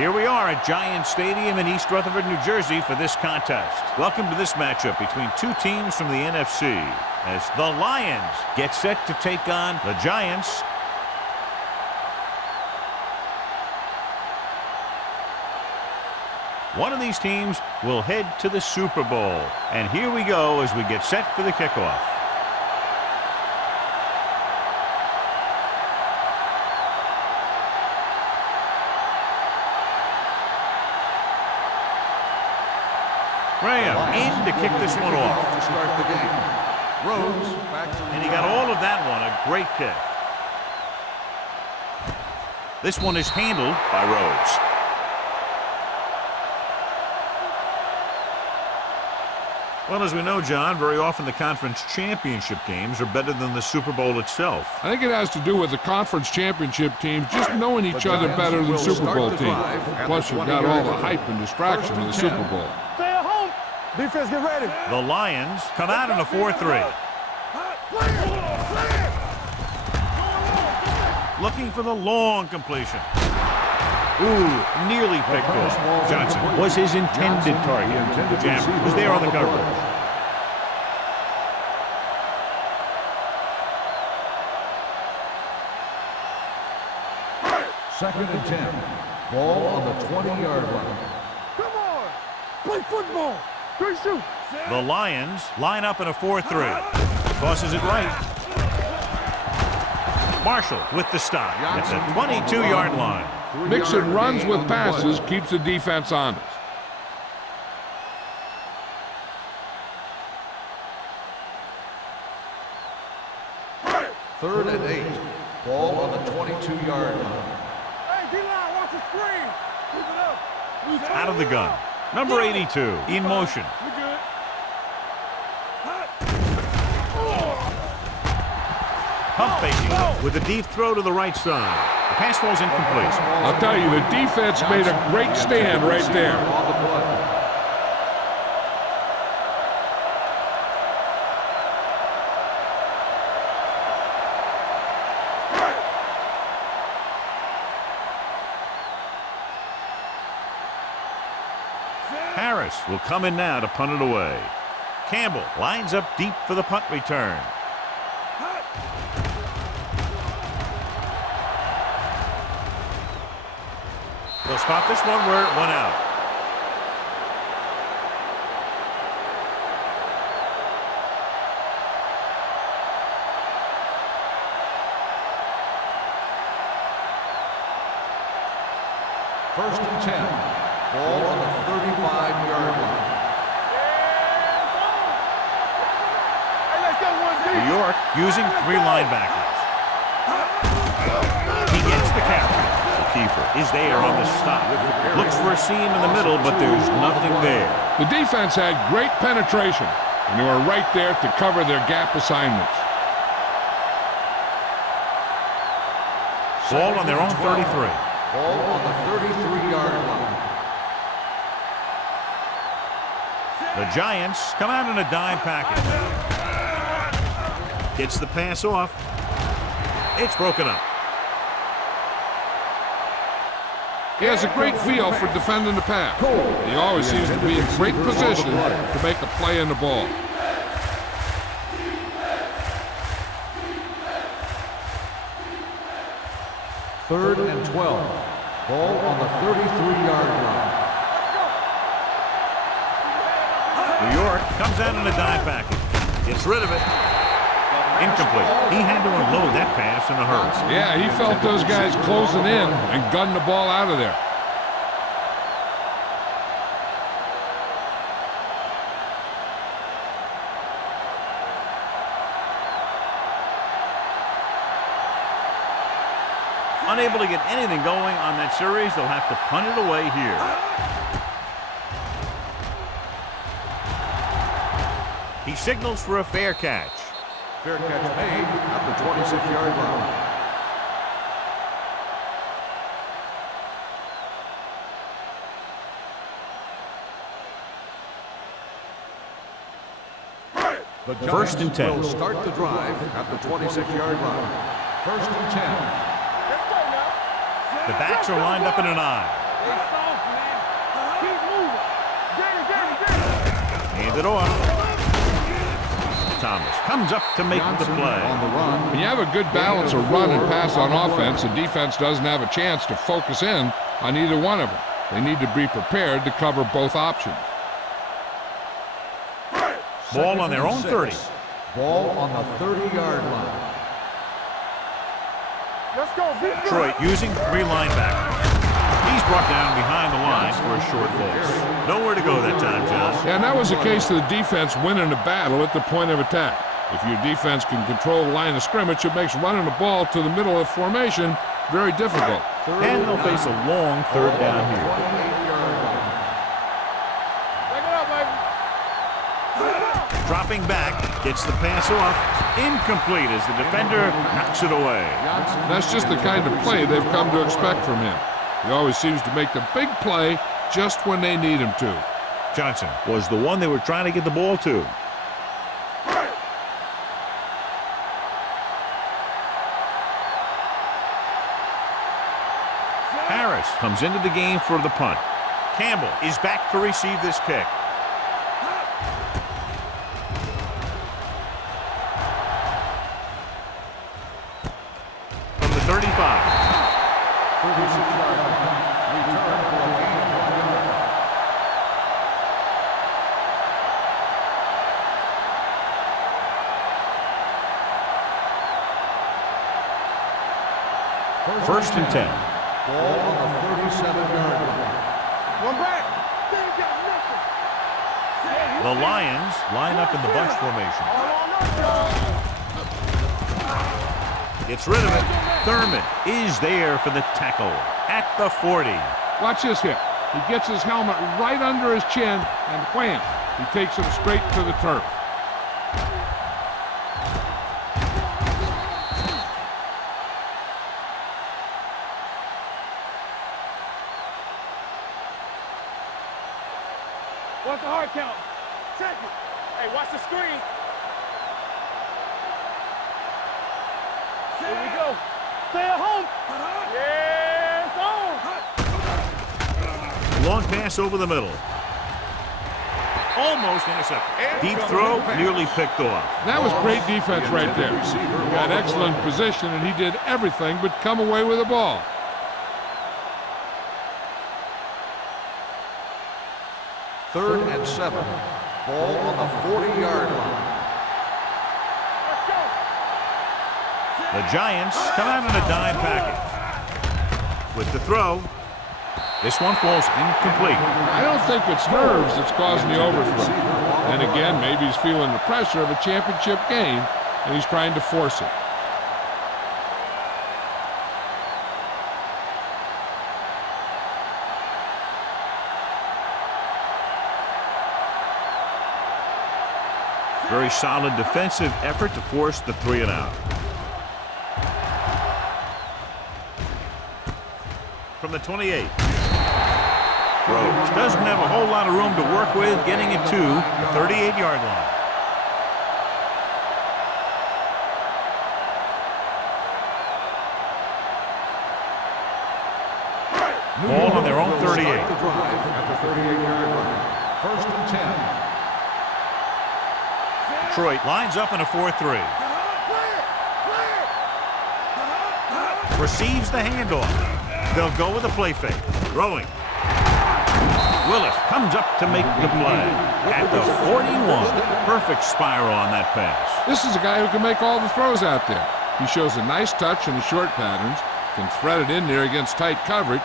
Here we are at Giant Stadium in East Rutherford, New Jersey for this contest. Welcome to this matchup between two teams from the NFC as the Lions get set to take on the Giants. One of these teams will head to the Super Bowl. And here we go as we get set for the kickoff. Graham in to kick this one off. To start the game. Rhodes back to And he got all of that one. A great kick. This one is handled by Rhodes. Well, as we know, John, very often the conference championship games are better than the Super Bowl itself. I think it has to do with the conference championship teams just knowing each other better than Super Bowl teams. Plus, you've got all the hype and distraction of the Super Bowl. Stay at home. Defense, get ready. The Lions come out in a 4-3. Looking for the long completion. Ooh, nearly picked off. Johnson was his intended target. The Jammer was there on the coverage. second and 10. Ball on the 20-yard line. Come on. Play football. Great shoot. The Lions line up in a 4-3. Tosses it right. Marshall with the stop at the 22-yard line. Mixing runs with passes keeps the defense honest. Third and 8. Ball on the 22-yard line. Hey, D-line, watch the screen. Move it up. Out of the gun. Number 82 in motion. You good. Pump faking with a deep throw to the right side. The pass falls incomplete. I'll tell you, the defense made a great stand right there. On the play. Harris will come in now to punt it away. Campbell lines up deep for the punt return. They'll spot this one where it went out. First and 10. Ball on the 35-yard line. Hey, let's go one deep. New York using 3 linebackers. He gets the carry. Kiefer is there on the stop. Looks for a seam in the middle, but there's nothing there. The defense had great penetration, and they were right there to cover their gap assignments. Ball on their own 33. Ball on the 33-yard line. The Giants come out in a dime package. Gets the pass off. It's broken up. He has a great feel for defending the pass. He always seems to be in great position to make a play in the ball. Third and 12. Ball on the 33-yard line. New York comes out in a dime package. Gets rid of it. Incomplete. He had to unload that pass in a hurry. Yeah, he felt those guys closing in and gunned the ball out of there. Unable to get anything going on that series, they'll have to punt it away here. He signals for a fair catch. Fair catch made at the 26-yard line. The First and 10. Will start the drive at the 26-yard line. First and 10. The backs are lined up in an I. Hand it off. Thomas comes up to make the play. On the run. When you have a good balance of run and pass on offense, the defense doesn't have a chance to focus in on either one of them. They need to be prepared to cover both options. Ball on their own 30. Ball on the 30-yard line. Let's go. Detroit using 3 linebackers. He's brought down behind the lines for a short loss. Nowhere to go that time, John. Yeah, and that was the case of the defense winning a battle at the point of attack. If your defense can control the line of scrimmage, it makes running the ball to the middle of formation very difficult. And they'll face a long 3rd down here. Dropping back, gets the pass off. Incomplete as the defender knocks it away. That's just the kind of play they've come to expect from him. He always seems to make the big play just when they need him to. Johnson was the one they were trying to get the ball to. Harris comes into the game for the punt. Campbell is back to receive this kick. From the 35. 36-yard line. Return for a gain of 1 yard. First and 10. Ball on the 37-yard line. One back. They ain't got nothing. The Lions line up in the bunch formation. Gets rid of it. Thurman is there for the tackle at the 40. Watch this hit. He gets his helmet right under his chin, and wham, he takes him straight to the turf. What's the hard count? Check it. Hey, watch the screen. Here we go. Stay at home. Yes, on. Long pass over the middle. Almost intercepted. Deep throw, nearly picked off. That was great defense right there. He got excellent position, and he did everything but come away with the ball. Third and 7. Ball on the 40-yard line. The Giants come out in a dime package. With the throw, this one falls incomplete. I don't think it's nerves that's causing the overthrow. And again, maybe he's feeling the pressure of a championship game, and he's trying to force it. Very solid defensive effort to force the 3 and out. From the 28. Rhodes doesn't have a whole lot of room to work with, getting it to the 38-yard line. Ball on their own 38. Start the drive at the 38-yard line. First and 10. Detroit lines up in a 4-3. Receives the handoff. They'll go with a play fake. Throwing. Willis comes up to make the play. At the 41. Perfect spiral on that pass. This is a guy who can make all the throws out there. He shows a nice touch in the short patterns, can thread it in there against tight coverage,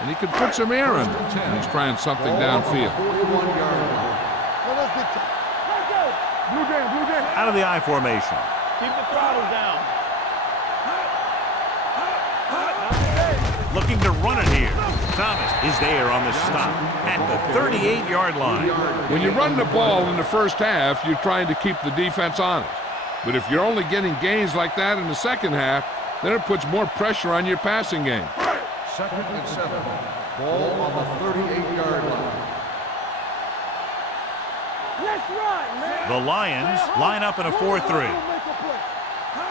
and he can put some air in it. And he's trying something downfield. 41-yard line. Blue down. Out of the I formation. Keep the throttle down. Looking to run it here. Thomas is there on the stop at the 38-yard line. When you run the ball in the first half, you're trying to keep the defense honest. But if you're only getting gains like that in the second half, then it puts more pressure on your passing game. Second and 7. Ball on the 38-yard line. Let's run, man. The Lions line up in a 4-3.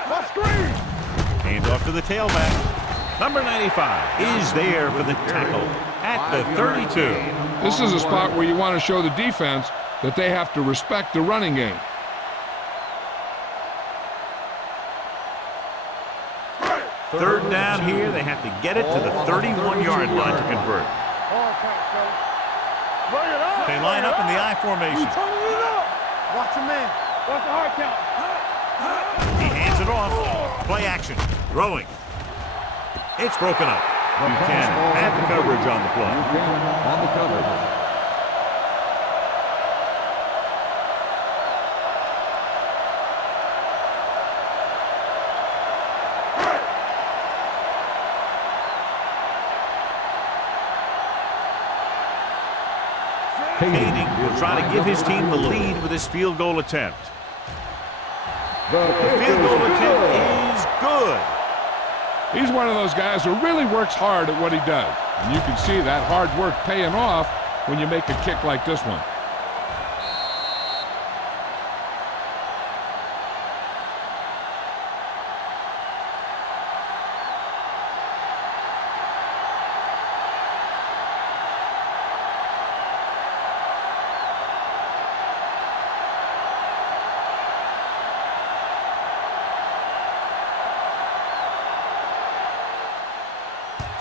My screen. Hand off to the tailback. Number 95 is there for the tackle at the 32. This is a spot where you want to show the defense that they have to respect the running game. Third down here. They have to get it to the 31-yard line to convert. They line up in the I formation. Watch your man. Watch the hard count. He hands it off. Play action. Throwing. It's broken up. Buchanan had the coverage on the play. On the coverage. Hayden will try to give his team the lead with his field goal attempt. The field goal attempt is good. He's one of those guys who really works hard at what he does. And you can see that hard work paying off when you make a kick like this one.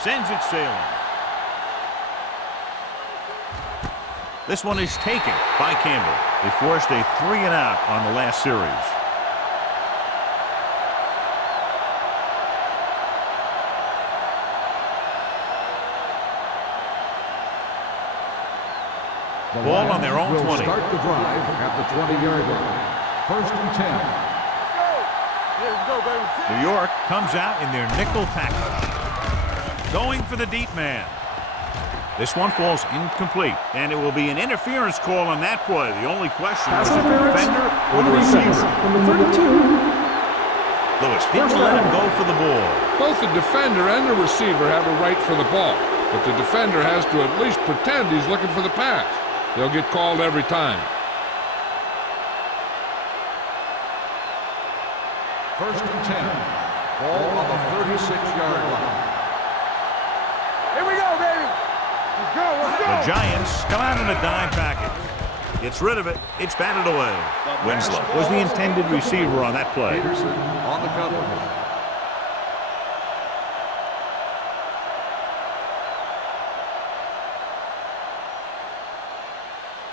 Sends it sailing. This one is taken by Campbell. They forced a 3-and-out on the last series. Ball on their own 20. Start the drive at the 20-yard line. First and 10. Let's go, baby. New York comes out in their nickel package. Going for the deep man. This one falls incomplete, and it will be an interference call on that play. The only question was the defender or the receiver. Number 32. Lewis didn't let him go for the ball. Both the defender and the receiver have a right for the ball, but the defender has to at least pretend he's looking for the pass. They'll get called every time. First and 10. Ball on the 36-yard line. Here we go, baby. Let's go, let's go. The Giants come out in a dime package. Gets rid of it. It's batted away. Winslow was the intended receiver on that play. Peterson on the coverage.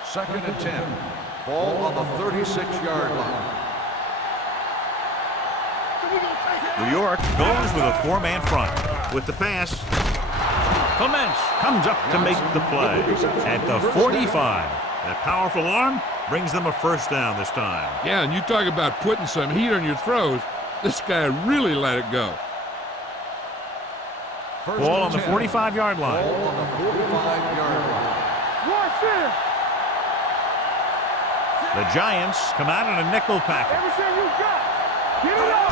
Second and 10. Ball on the 36-yard line. New York goes with a 4-man front. With the pass, Clements comes up to make the play at the 45. That powerful arm brings them a first down this time. Yeah, and you talk about putting some heat on your throws. This guy really let it go. Ball on the 45-yard line. Ball on the 45-yard line. Watch it. The Giants come out in a nickel package. Everything you got. Get it up.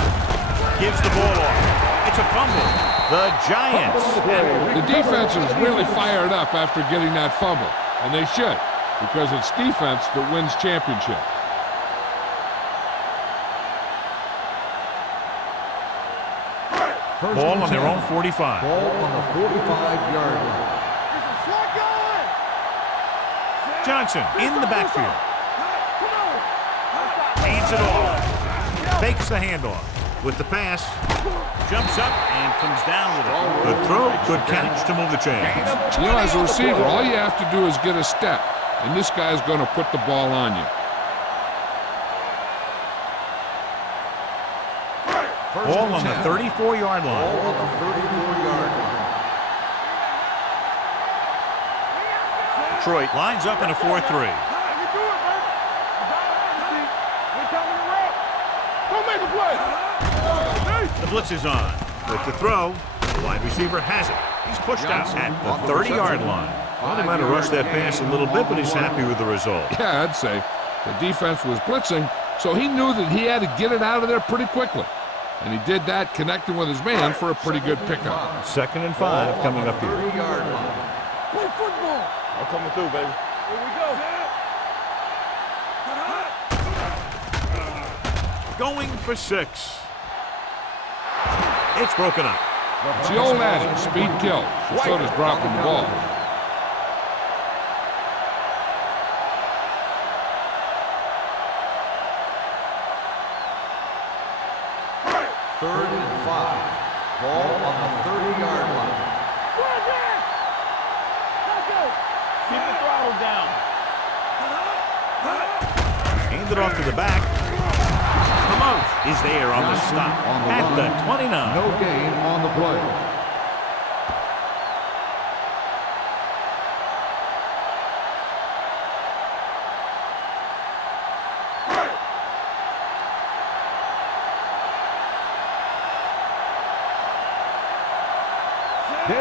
Gives the ball off. It's a fumble. The Giants. The defense is really fired up after getting that fumble, and they should, because it's defense that wins championships. Ball on their own 45. Ball on the 45-yard line. Johnson in the backfield. Hands it off. Fakes the handoff. With the pass, jumps up and comes down with it. Good throw, good catch to move the chains. You know, as a receiver, all you have to do is get a step, and this guy's going to put the ball on you. Ball on the 34-yard line. Ball on the 34-yard line. Detroit lines up in a 4-3. The blitz is on. With the throw, the wide receiver has it. He's pushed out at the 30-yard line. Well, they might have rushed that pass a little bit, but he's happy with the result. Yeah, I'd say. The defense was blitzing, so he knew that he had to get it out of there pretty quickly. And he did that, connecting with his man for a pretty good pickup. 2nd and 5 coming up here. 30-yard line. Play football. I'm coming through, baby. Here we go. Going for 6. It's broken up. It's the old adage, speed kills. So does dropping the ball. 3rd and 5. Ball on the 30-yard line. Keep the throttle down. Hand it off to the back. Promote is there on the stop at the 29. No gain on the play.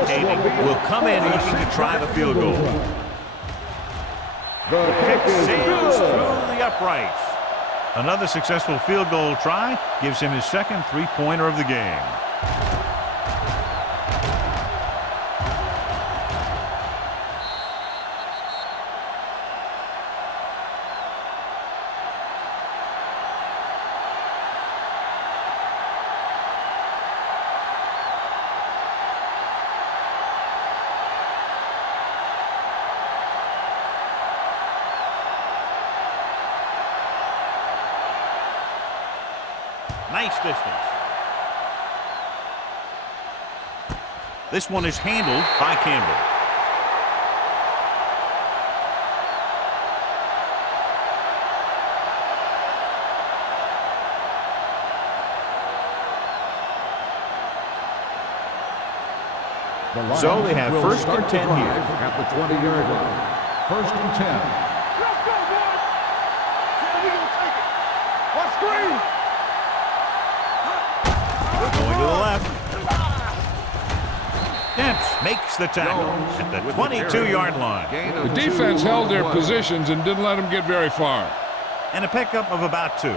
Hayden will come in looking to try the field goal. The Kick sails through the uprights. Another successful field goal try gives him his second three-pointer of the game. Nice distance. This one is handled by Campbell. So they have first and 10 here. At the 20-yard line. First and 10. Let's go, boys. We're going to take it. What screen? Going to the left. Dempsey makes the tackle at the 22-yard line. The defense held their positions and didn't let them get very far. And a pickup of about 2.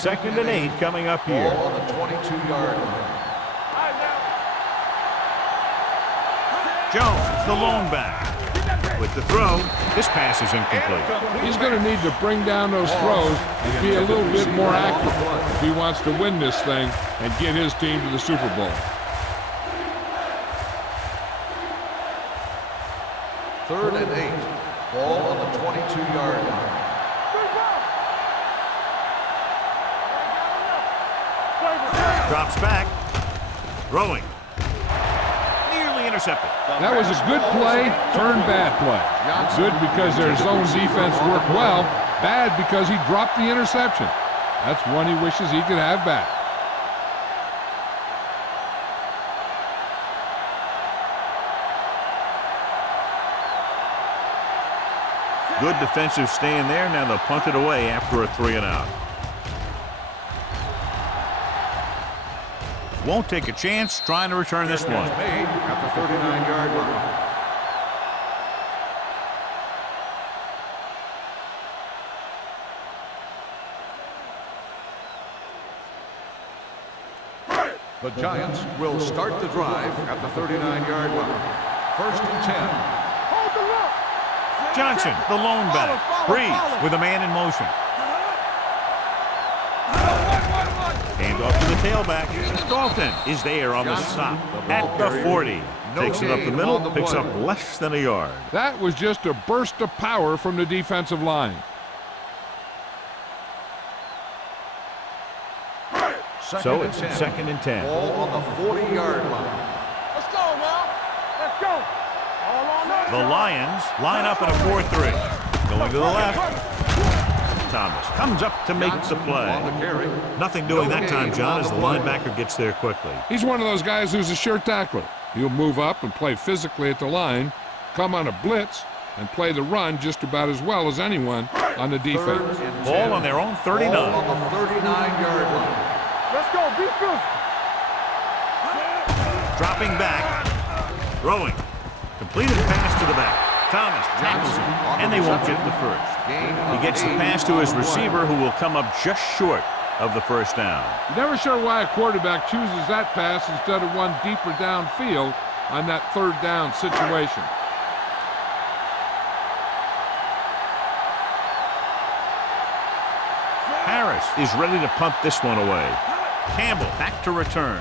Second and 8 coming up here. Ball on the 22-yard line. Jones, the lone back. With the throw, this pass is incomplete. He's going to need to bring down those throws and be a little bit more accurate if he wants to win this thing and get his team to the Super Bowl. Third and 8. Ball on the 22-yard line. Drops back. Throwing. Nearly intercepted. That was a good play, turned bad play. Good because their zone defense worked well. Bad because he dropped the interception. That's one he wishes he could have back. Good defensive stand there. Now they'll punt it away after a 3-and-out. Won't take a chance trying to return this one. Made at the 39-yard line. The Giants will start the drive at the 39-yard line. First and 10. Hold the look. Johnson, the lone back, breathes with a man in motion. Hand off to the tailback. Dalton is there on the stop at the 40. Takes it up the middle, picks up less than a yard. That was just a burst of power from the defensive line. So it's second and 10. Ball on the 40-yard line. Let's go now. Let's go. All on us. The Lions line up in a 4-3. Going to the left. Thomas comes up to make the play. Nothing doing that time, John, as the linebacker gets there quickly. He's one of those guys who's a sure tackler. He'll move up and play physically at the line, come on a blitz, and play the run just about as well as anyone on the defense. Ball on their own 39. Ball on the 39-yard line. Let's go. Be physical. Dropping back. Throwing. Completed pass to the back. Thomas tackles him, and they won't get the first. He gets the pass to his receiver, who will come up just short of the first down. You're never sure why a quarterback chooses that pass instead of one deeper downfield on that third down situation. Harris is ready to punt this one away. Campbell back to return.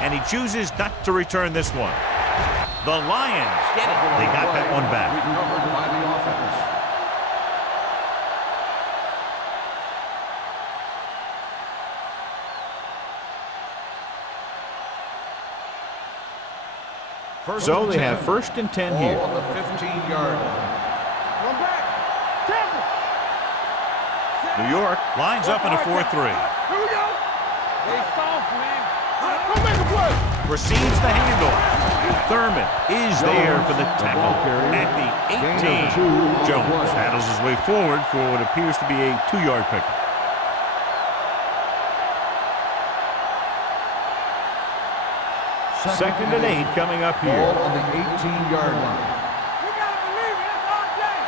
And he chooses not to return this one. The Lions get it. They got that one back. Recovered by the offense. So they have first and 10 Ball here. on the 15-yard line. One back. Temple. New York lines up in a 4-3. Here we go. They soft, man. Go make a play. Receives the handoff. Thurman is there for the tackle at the 18. Jones paddles his way forward for what appears to be a 2-yard pickup. Second and 8 coming up here. Ball on the 18-yard line. You gotta believe it. It's our day.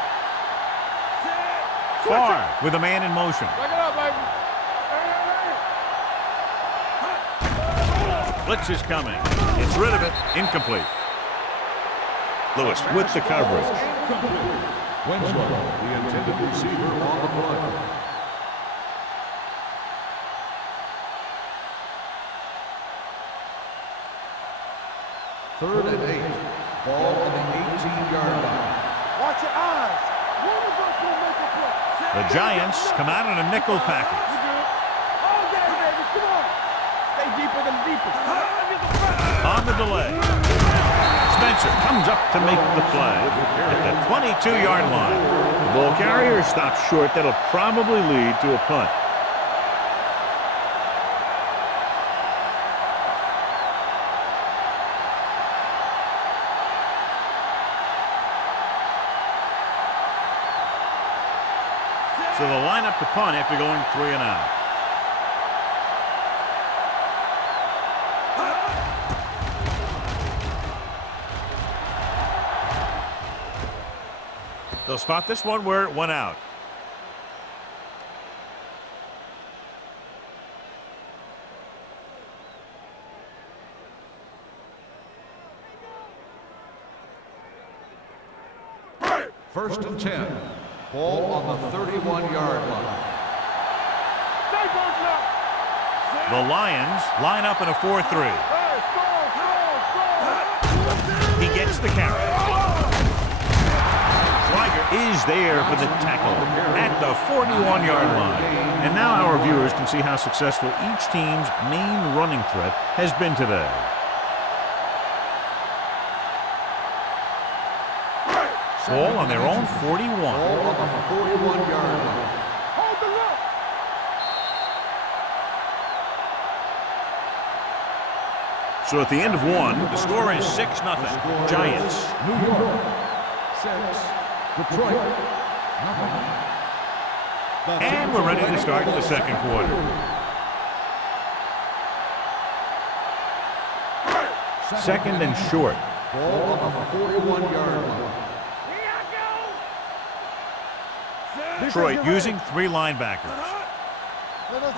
Farr with a man in motion. Back it up, baby. Blitz is coming. It's rid of it. Incomplete. Lewis with the coverage. Winslow, the intended receiver on the play. Third and 8. Ball on the 18-yard line. Watch your eyes. One of us will make a play. The Giants come out in a nickel package. You good? All day, baby. Come on. Stay deeper than deeper. On the delay. Spencer comes up to make the play at the 22-yard line. The ball carrier stops short. That'll probably lead to a punt. So they'll line up to punt after going 3 and out. They'll spot this one where it went out. First and 10. Ball on the 31-yard line. Stay close now. The Lions line up in a 4-3. Hey, strong. He gets the carry. Schweiger is there for the tackle at the 41-yard line. And now our viewers can see how successful each team's main running threat has been today. Ball on their own 41. Ball on the 41-yard line. Hold the look. So at the end of one, the score is 6-0. Giants. New York 6, Detroit nothing. And we're ready to start the second quarter. Second and short. Ball on the 41-yard line. Here I go. Detroit using 3 linebackers. Let us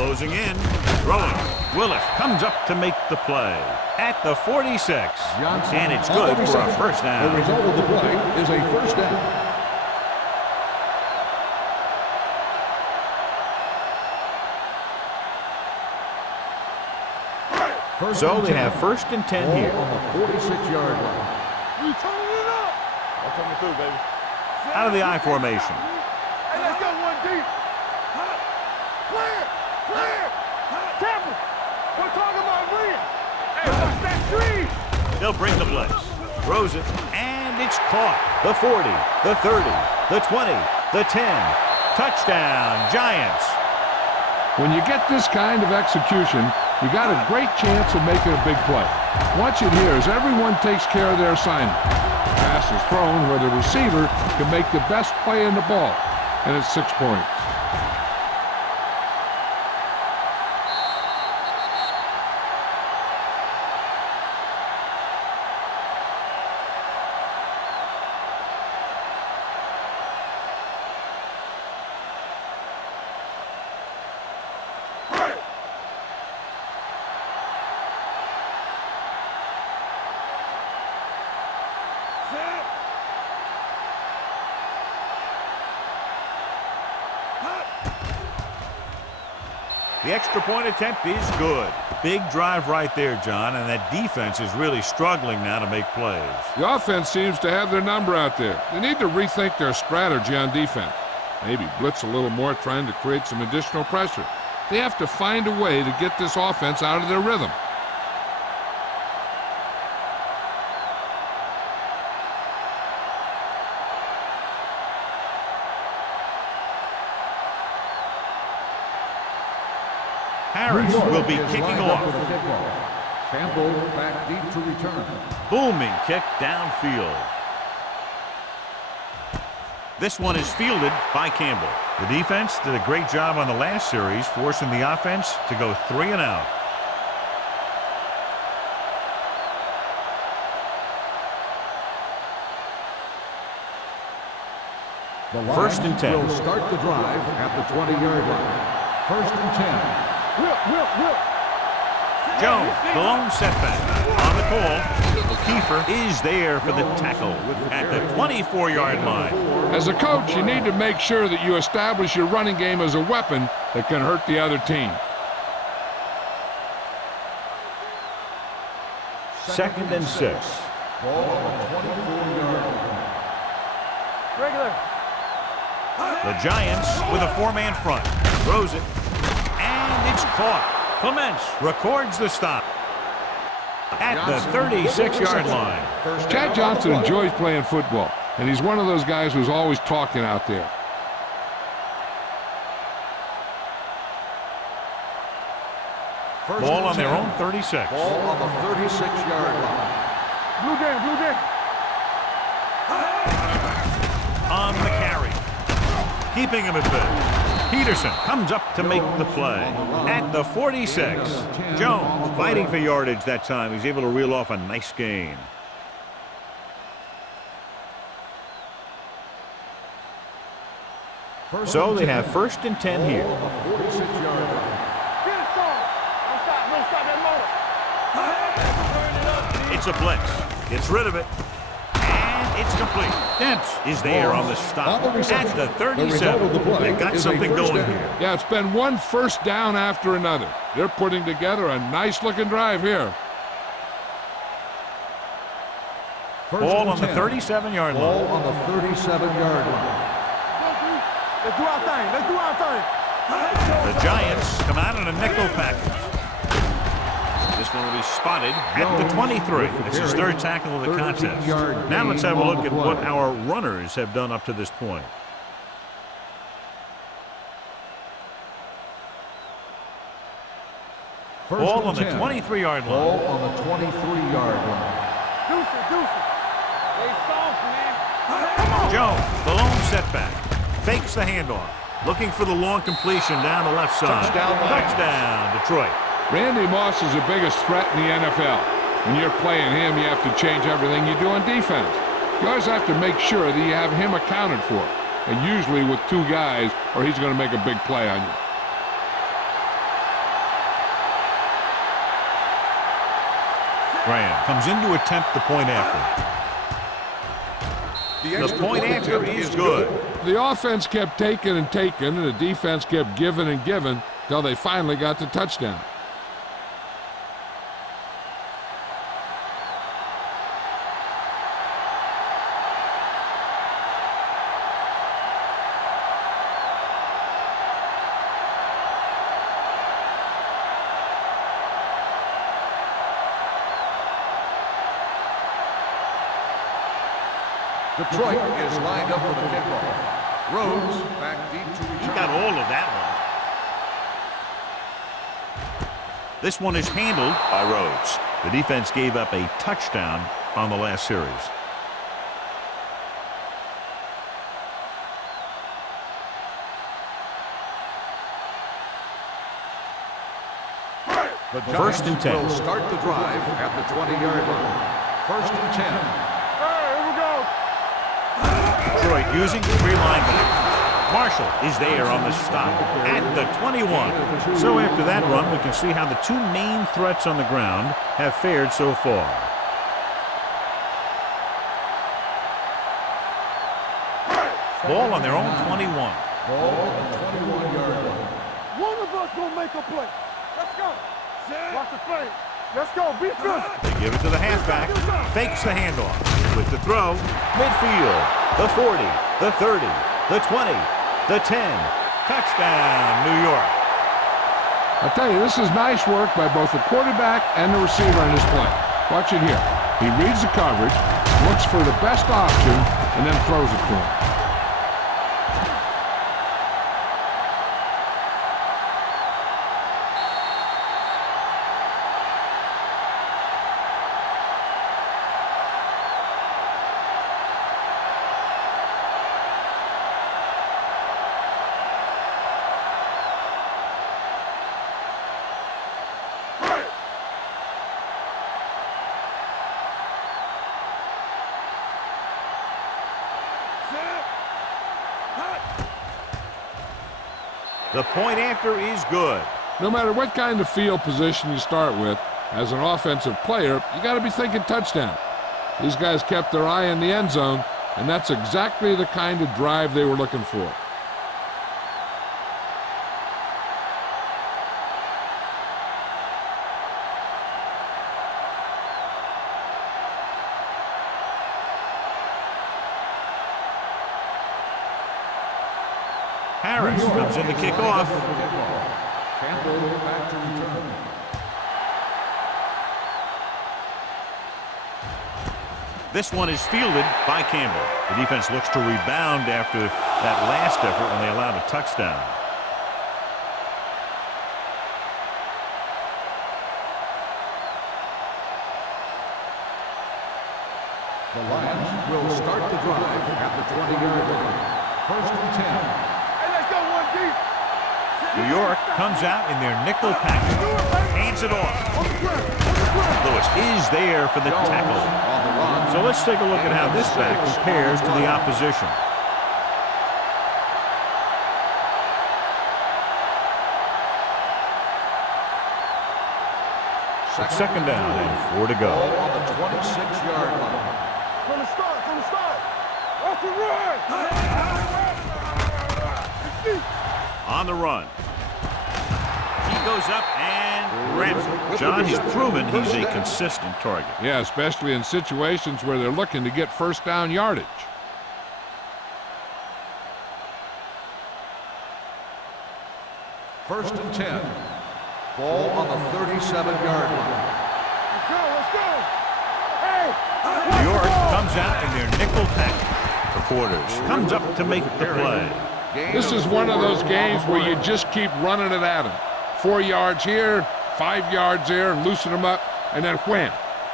Closing in. Throwing. Willis comes up to make the play at the 46. And it's good for a first The down. result of the play is a first down. So they have first and 10 Ball here. on the 46-yard line. We turning it up. I'm coming through, baby. Out of the I formation. Hey, let's go one deep. Clear. Temple. We're talking about Williams. Hey, watch that screen. They'll bring the blitz. Throws it, and it's caught. The 40, the 30, the 20, the 10. Touchdown, Giants. When you get this kind of execution, you got a great chance of making a big play. Watch it here as everyone takes care of their assignment. The pass is thrown where the receiver can make the best play in the ball, and it's 6 points. The extra point attempt is good. Big drive right there, John, and that defense is really struggling now to make plays. The offense seems to have their number out there. They need to rethink their strategy on defense. Maybe blitz a little more, trying to create some additional pressure. They have to find a way to get this offense out of their rhythm. Giants will be kicking off. Campbell back deep to return. Booming kick downfield. This one is fielded by Campbell. The defense did a great job on the last series, forcing the offense to go 3 and out. First and 10. Will start the drive at the 20-yard line. First and 10. Whip. Jones, the lone setback. On the call, Kiefer is there for the tackle at the 24-yard line. As a coach, you need to make sure that you establish your running game as a weapon that can hurt the other team. Second and 6. Ball on the 24-yard line. Regular. The Giants with a 4-man front. Throws it. And it's caught. Clements records the stop at the 36-yard line. Chad Johnson enjoys playing football, and he's one of those guys who's always talking out there. Ball on their own 36. Ball on the 36-yard line. Blue game. On the carry. Keeping him at bay. Peterson comes up to make the play at the 46. Jones fighting for yardage that time. He's able to reel off a nice gain. So they have first and 10 here. Get it, son. Don't stop that motor. It's a blitz. Gets rid of it. And it's complete. Dent is there on the stop at the 37. They've got something going here. Yeah, it's been one first down after another. They're putting together a nice-looking drive here. Ball on the 37-yard line. Ball on the 37-yard line. Let's do our thing. The Giants come out in a nickel package. This one will be spotted at the 23. It's his third tackle of the contest. Now let's have a look at what our runners have done up to this point. Ball on the 23-yard line. Ball on the 23-yard line. Deuce. They soft, man. Jones, the lone setback. Fakes the handoff. Looking for the long completion down the left side. Touchdown, Detroit. Randy Moss is the biggest threat in the NFL. When you're playing him, you have to change everything you do on defense. You always have to make sure that you have him accounted for. And usually with 2 guys, or he's going to make a big play on you. Graham comes in to attempt the point after. The point after is good. The offense kept taking and taking, and the defense kept giving and giving until they finally got the touchdown. Detroit is lined up for the kickoff. Rhodes back deep to return. He got all of that one. This one is handled by Rhodes. The defense gave up a touchdown on the last series. First and 10. Will start the drive at the 20-yard line. First and 10. Detroit using 3 linebackers. Marshall is there on the stop at the 21. So after that run, we can see how the 2 main threats on the ground have fared so far. Ball on their own 21. Ball on the 21-yard line. One of us gonna make a play. Let's go. Watch the play. Let's go. Be good. They give it to the halfback. Fakes the handoff. With the throw, midfield. The 40, the 30, the 20, the 10. Touchdown, New York. I'll tell you, this is nice work by both the quarterback and the receiver in this play. Watch it here. He reads the coverage, looks for the best option, and then throws it to him. The point after is good. No matter what kind of field position you start with, as an offensive player, you got to be thinking touchdown. These guys kept their eye on the end zone, and that's exactly the kind of drive they were looking for. Harris comes in to kick off. Campbell back to return. This one is fielded by Campbell. The defense looks to rebound after that last effort when they allowed a touchdown. The Lions will start the drive at the 20-yard line. First and 10. Hey, let's go one deep. New York comes out in their nickel package. Hands it off. On the ground. On the ground. Lewis is there for the tackle. On the run. So let's take a look at how this back compares to the opposition. Second down and 4 to go. Ball on the 26-yard line. From the start. From the start. Off the run. It's deep. On the run. He goes up and grabs it. John, he's proven he's a consistent target. Yeah, especially in situations where they're looking to get first down yardage. First and 10. Ball on the 37-yard line. Let's go. Let's go. Hey. New York comes out in their nickel package. The quarters comes up to make the play. This is one of those games where you just keep running it at them. 4 yards here, 5 yards there, loosen them up, and then wham.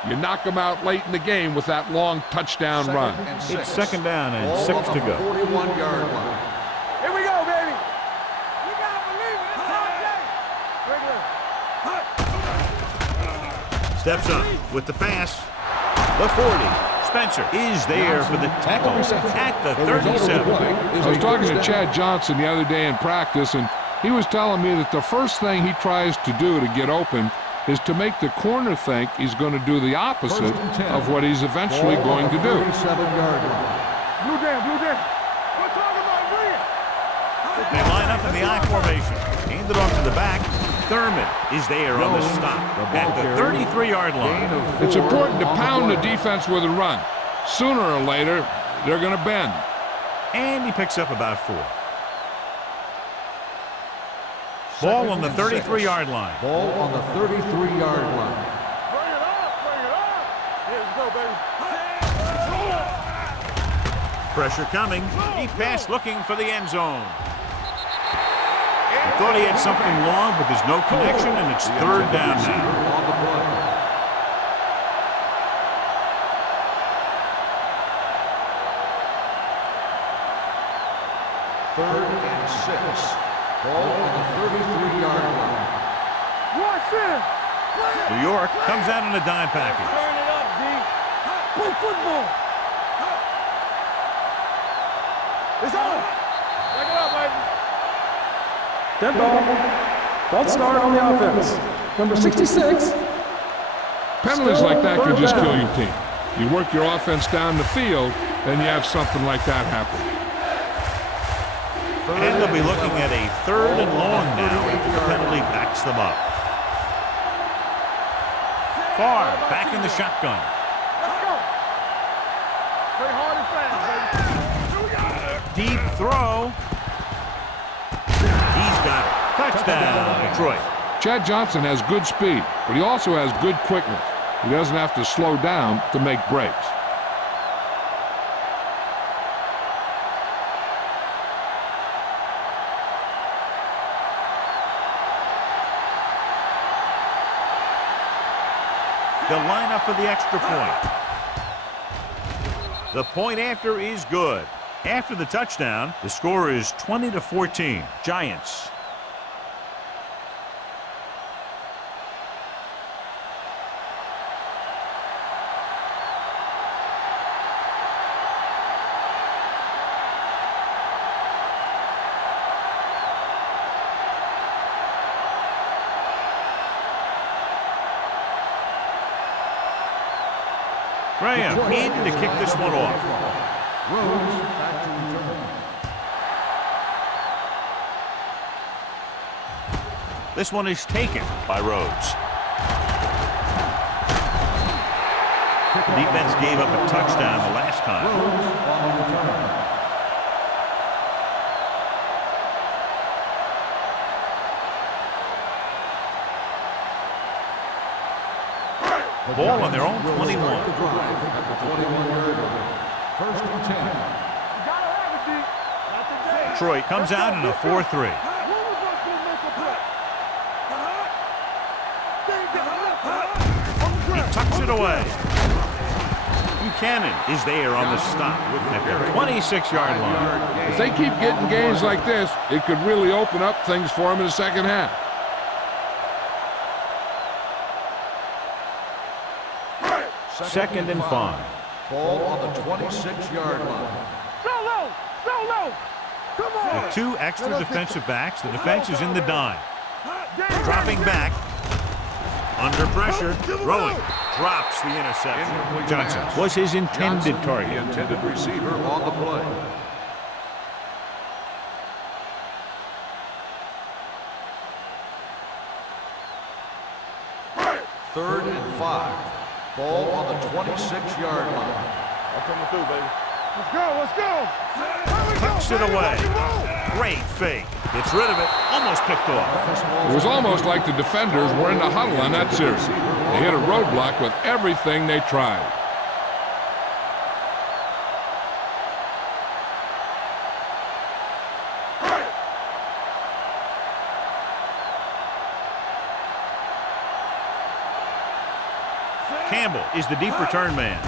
You knock them out late in the game with that long touchdown run. It's second down and Ball 6 on to the go. 41-yard line. Here we go, baby. You gotta believe it. It's all day. Regular. Steps up with the pass. The 40. Spencer is there for the tackle at the 37. I was talking to Chad Johnson the other day in practice, and he was telling me that the first thing he tries to do to get open is to make the corner think he's going to do the opposite of what he's eventually going to do. 37-yard line. Blue down. Blue down. We're talking about Bria. They line up in the I formation. Hand it off to the back. Thurman is there on the stop at the 33-yard line. It's important to pound the defense with a run. Sooner or later, they're going to bend. And he picks up about 4. Ball on the 33-yard line. Ball on the 33-yard line. Bring it up. Bring it up. Here we go, baby. Pressure coming. He passed looking for the end zone. He thought he had something long, but there's no connection, and it's third down now. On the play. Third and 6. Ball on the 33-yard line. Watch it. New York comes out in a dime package. Turn it up, D. Play football. It's on. Back it up, baby. Dead ball. False start on the offense. Number 66. Penalties like that can just kill your team. You work your offense down the field, then you have something like that happen. And they'll be looking at a third and long now after the penalty backs them up. Farr back in the shotgun. Let's go. Play hard and fast, baby. Deep throw. He's got it. Touchdown, Detroit. Chad Johnson has good speed, but he also has good quickness. He doesn't have to slow down to make breaks. They'll line up for the extra point. The point after is good. After the touchdown, the score is 20-14. Giants. Graham in to kick this one off. Rhodes back to return. This one is taken by Rhodes. The defense gave up a touchdown the last time. Rhodes on the return. Ball on their own 21. At the 21-yard line. First and 10. Gotta have it, D. Not today. Detroit comes out in a 4-3. One of us gonna make a play. On the He ground. tucks it away. Buchanan is there on the stop at the 26-yard line. If they keep getting gains like this, it could really open up things for them in the second half. Second and 5. Ball on the 26-yard line. Solo! Solo! Come on! With 2 extra defensive backs, the defense is in the dime. Dropping back. Under pressure. Throwing. Drops the interception. Johnson was his intended The target. intended receiver on the play. Third and 5. Ball on the 26-yard line. I'm coming through, baby. Let's go, let's go! Tucks it away. Great fake. Gets rid of it. Almost picked off. It was almost like the defenders were in the huddle on that series. They hit a roadblock with everything they tried. Campbell is the deep return man.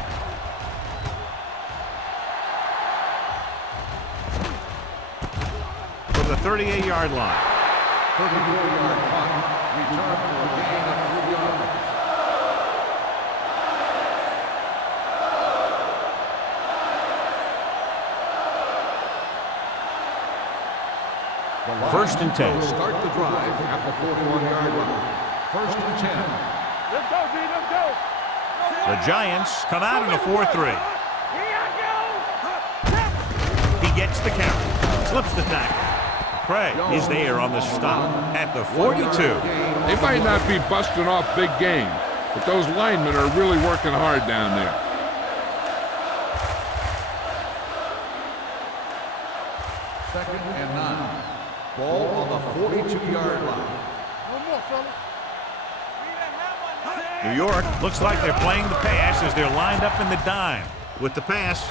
From the 38-yard line. 34-yard punt. Return for a gain of 3 yards. First and 10. Start the drive at the 41-yard line. First and 10. Let's go, D, let's go! The Giants come out in a 4-3. Here I go! He gets the count. Slips the tackle. Craig is there on the stop at the 42. They might not be busting off big games, but those linemen are really working hard down there. Second and 9. Ball on the 42-yard line. One more, fella. New York looks like they're playing the pass as they're lined up in the dime. With the pass,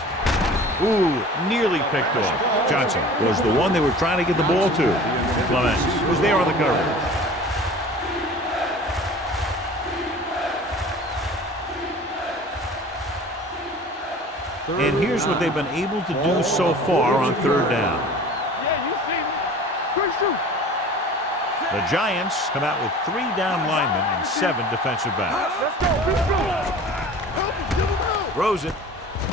nearly picked off. Johnson was the one they were trying to get the ball to. Clements was there on the cover. And here's what they've been able to do so far on third down. Yeah, you see me. Quick shoot. The Giants come out with 3 down linemen and 7 defensive backs. Let's go, be slow. Help him, give him help. Rosen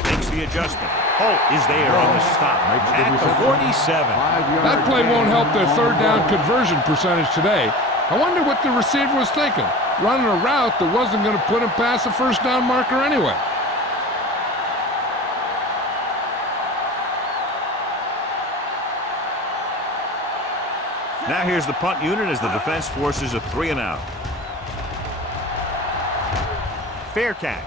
makes the adjustment. Holt is there on the stop at the 47. That play won't help their third down conversion percentage today. I wonder what the receiver was thinking, running a route that wasn't going to put him past the first down marker anyway. Now here's the punt unit as the defense forces a 3 and out. Fair catch.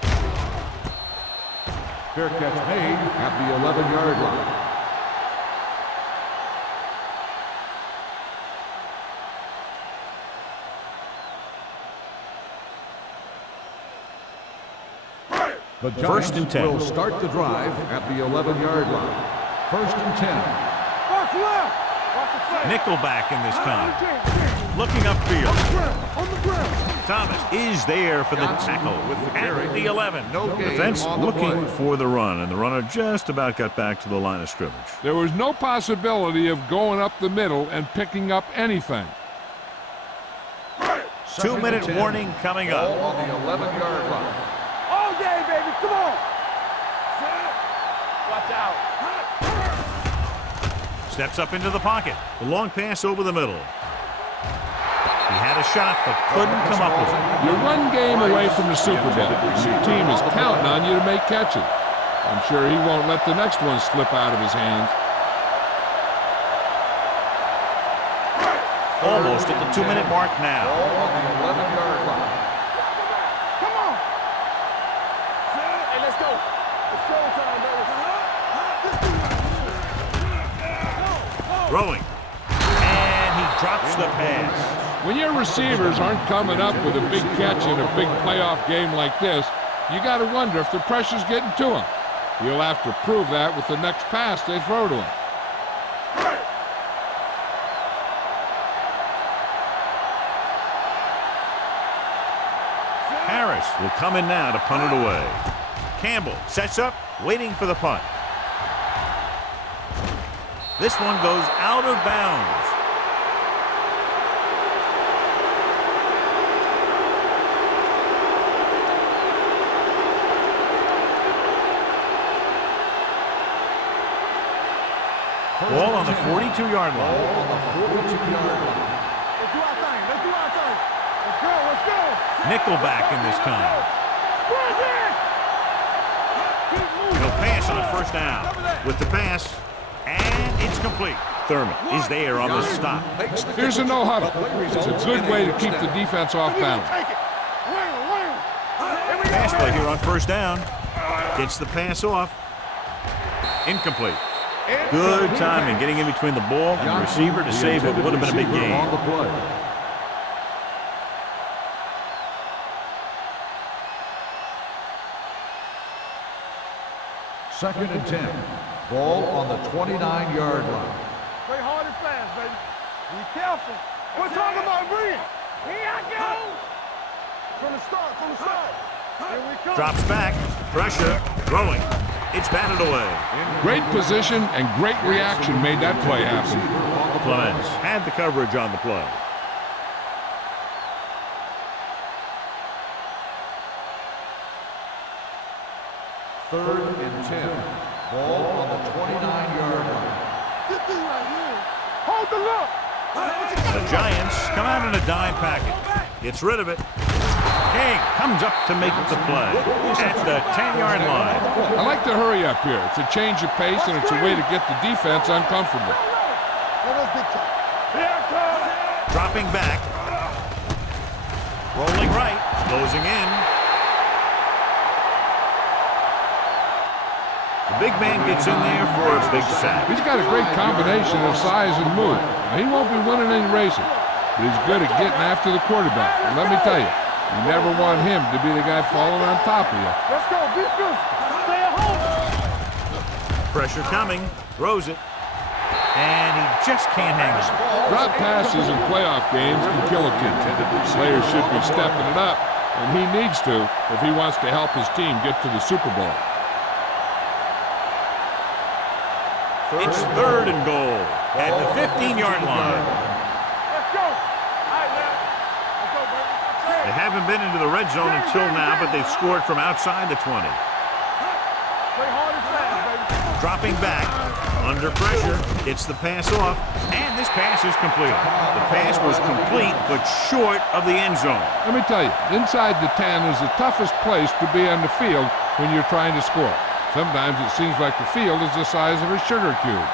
Fair catch made at the 11-yard line. The Giants First and 10. will start the drive at the 11-yard line. First and 10. Watch left. Watch the play. Nickelback in this time. Looking On upfield. the ground, on the ground. Thomas is there for the Johnson tackle with the at carry. the 11. No gain Defense on the looking play. for the run, and the runner just about got back to the line of scrimmage. There was no possibility of going up the middle and picking up anything. 2-minute warning coming Ball up. on the 11-yard line. All day, baby, come on. Watch out. Steps up into the pocket. The long pass over the middle. He had a shot, but couldn't come up with it. You're one game away from the Super Bowl. Your team is counting on you to make catches. I'm sure he won't let the next one slip out of his hands. Almost at the 2-minute mark now. Ball on the 11-yard line. Come on. Hey, let's go. It's showtime, baby. Throwing. And he drops the pass. When your receivers aren't coming up with a big catch in a big playoff game like this, you got to wonder if the pressure's getting to him. He'll have to prove that with the next pass they throw to him. Harris will come in now to punt it away. Campbell sets up, waiting for the punt. This one goes out of bounds. Ball on the 42-yard line. Ball on the 42-yard line. Let's do our thing. Let's do our thing. Let's go. Let's go. Nickelback in this time. He'll pass on first down. With the pass, and it's complete. Thurman is there on the stop. Here's a no huddle. It's a good way to keep the defense off balance. Take it. Win. Pass play here on first down. Gets the pass off. Incomplete. Good timing getting in between the ball and the receiver to save what would have been a big game. On the play. Second and 10. Ball on the 29-yard line. Play hard and fast, baby. Be careful. We're talking about Green. Here I go. From the start. Here we come. Drops back. Pressure. Throwing. It's batted away. Great position and great reaction made that play happen. Clemens had the coverage on the play. Third and 10. Ball on the 29-yard line. This thing right here. Hold the look. The Giants come out in a dime package. Gets rid of it. King comes up to make the play at the 10-yard line. I like the hurry up here. It's a change of pace and it's a way to get the defense uncomfortable. Dropping back. Rolling right. Closing in. The big man gets in there for a big sack. He's got a great combination of size and move. Now, he won't be winning any races, but he's good at getting after the quarterback. And let me tell you, you never want him to be the guy falling on top of you. Let's go. Be good. Stay at home. Pressure coming. Throws it. And he just can't hang it. Drop passes in playoff games can kill a team. Players should be stepping it up, and he needs to if he wants to help his team get to the Super Bowl. It's third and goal at the 15-yard line. Let's go. All right, man. Let's go, baby. They haven't been into the red zone until now, but they've scored from outside the 20. Play hard and fast, baby. Dropping back, under pressure, gets the pass off, and this pass is completed. The pass was complete, but short of the end zone. Let me tell you, inside the 10 is the toughest place to be on the field when you're trying to score. Sometimes it seems like the field is the size of a sugar cube.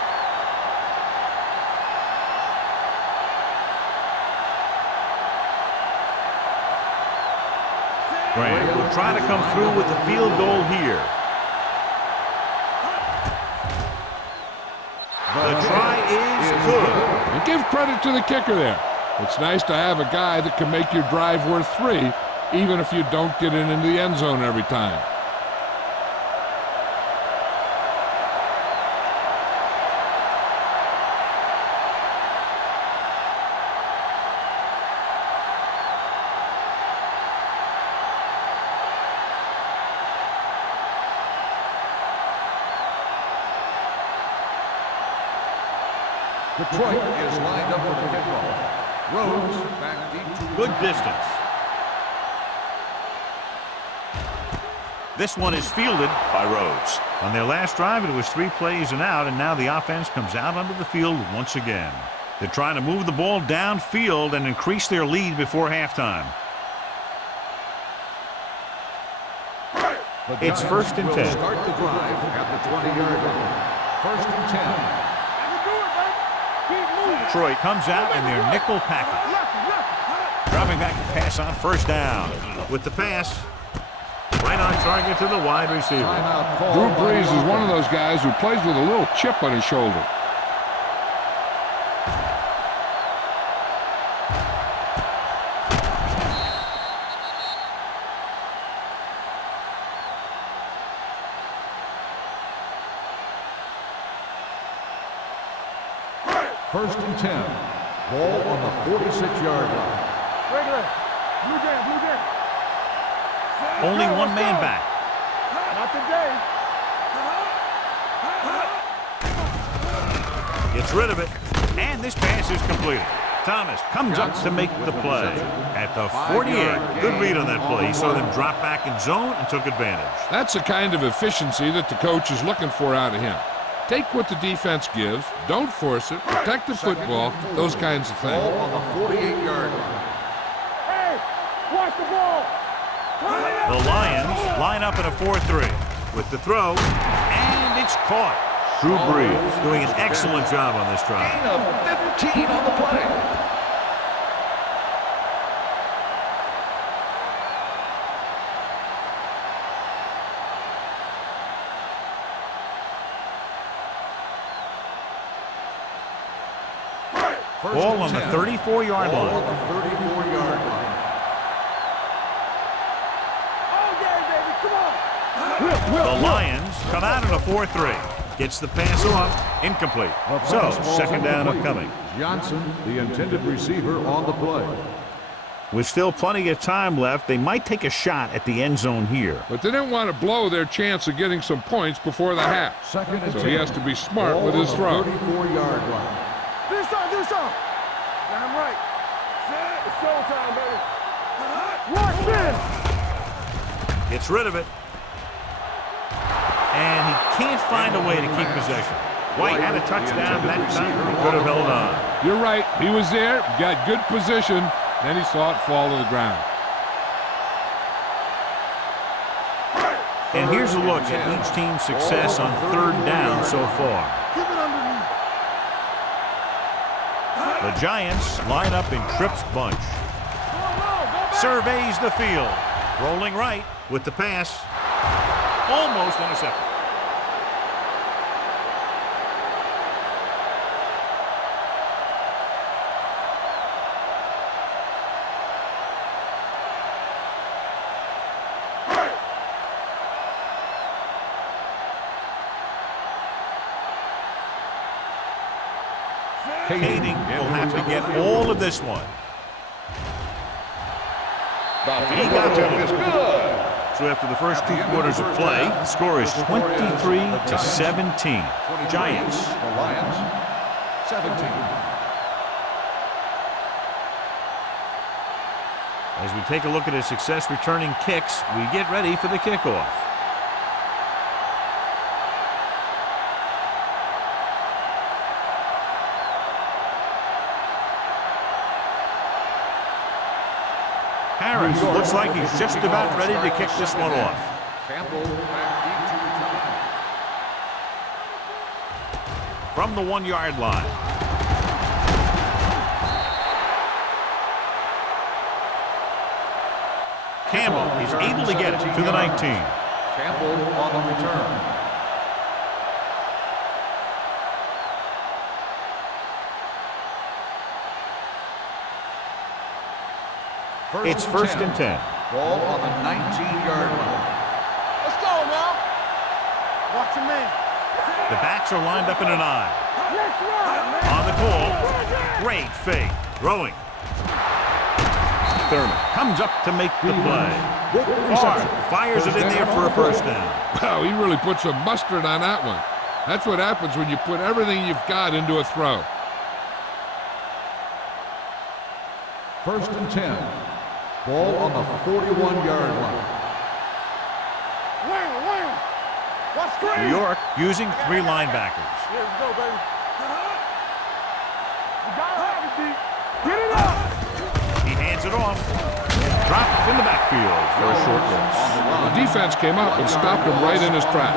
Grant will try to come through with the field goal here. The try is good. And give credit to the kicker there. It's nice to have a guy that can make your drive worth 3, even if you don't get it into the end zone every time. Detroit is lined up for the kickoff. Rhodes back deep to Good distance. This one is fielded by Rhodes. On their last drive, it was 3 plays and out, and now the offense comes out onto the field once again. They're trying to move the ball downfield and increase their lead before halftime. It's 1st and 10. Start the drive at the 20-yard line. 1st and 10. Detroit comes out in their nickel package. Dropping back to pass on 1st down. With the pass, right on target to the wide receiver. Drew Brees is one of those guys who plays with a little chip on his shoulder. First and 10. Ball on the 46-yard line. Regular. Blue game. Only one man back. Not today. Gets rid of it, and this pass is completed. Thomas comes up to make the play. At the 48, good read on that play. He saw them drop back in zone and took advantage. That's the kind of efficiency that the coach is looking for out of him. Take what the defense gives, don't force it, protect the football, those kinds of things. Ball on the 48-yard line. Hey, watch the ball. The Lions line up in a 4-3 with the throw, and it's caught. Drew Brees doing an excellent job on this drive. Gain of 15 on the play. Ball on the 34-yard Ball line. on the 34-yard line. The Lions come out in a 4-3. Gets the pass off, incomplete. So, 2nd down upcoming. Johnson, the intended receiver, on the play. With still plenty of time left, they might take a shot at the end zone here. But they didn't want to blow their chance of getting some points before the half. Second and So 10. he has to be smart Ball with his on throw. the 34-yard line. Do something. Damn right. It's showtime, baby. Watch this. Gets rid of it. And he can't find a way to keep possession. White had a touchdown that time. He could have held on. You're right. He was there, got good position, then he saw it fall to the ground. And here's a look at each team's success on 3rd down so far. Keep it underneath. The Giants line up in Tripp's bunch. Surveys the field. Rolling right with the pass. Almost intercepted. Kading will have to get all of this one. He got to it. So after the first 2 quarters of play, the score is 23-17. Giants. The Lions, 17. As we take a look at his success returning kicks, we get ready for the kickoff. Harris looks like he's just about ready to kick this one off. Campbell back deep to return. From the 1-yard line. Campbell is able to get it to the 19. Campbell on the return. It's 1st and 10. Ball on the 19-yard line. Let's go now. Watch your man. The backs are lined up in an eye. Let's run, man. On the call, great fake. Throwing. Thurman comes up to make the play. Fires it in there for a 1st down. Wow, he really put some mustard on that one. That's what happens when you put everything you've got into a throw. 1st and 10. Ball on the 41-yard line. Wham. Watch three. New York using 3 linebackers. Here we go, baby. You got Get it up. He hands it off. Dropped in the backfield for a short loss. The defense came up and stopped him right in his track.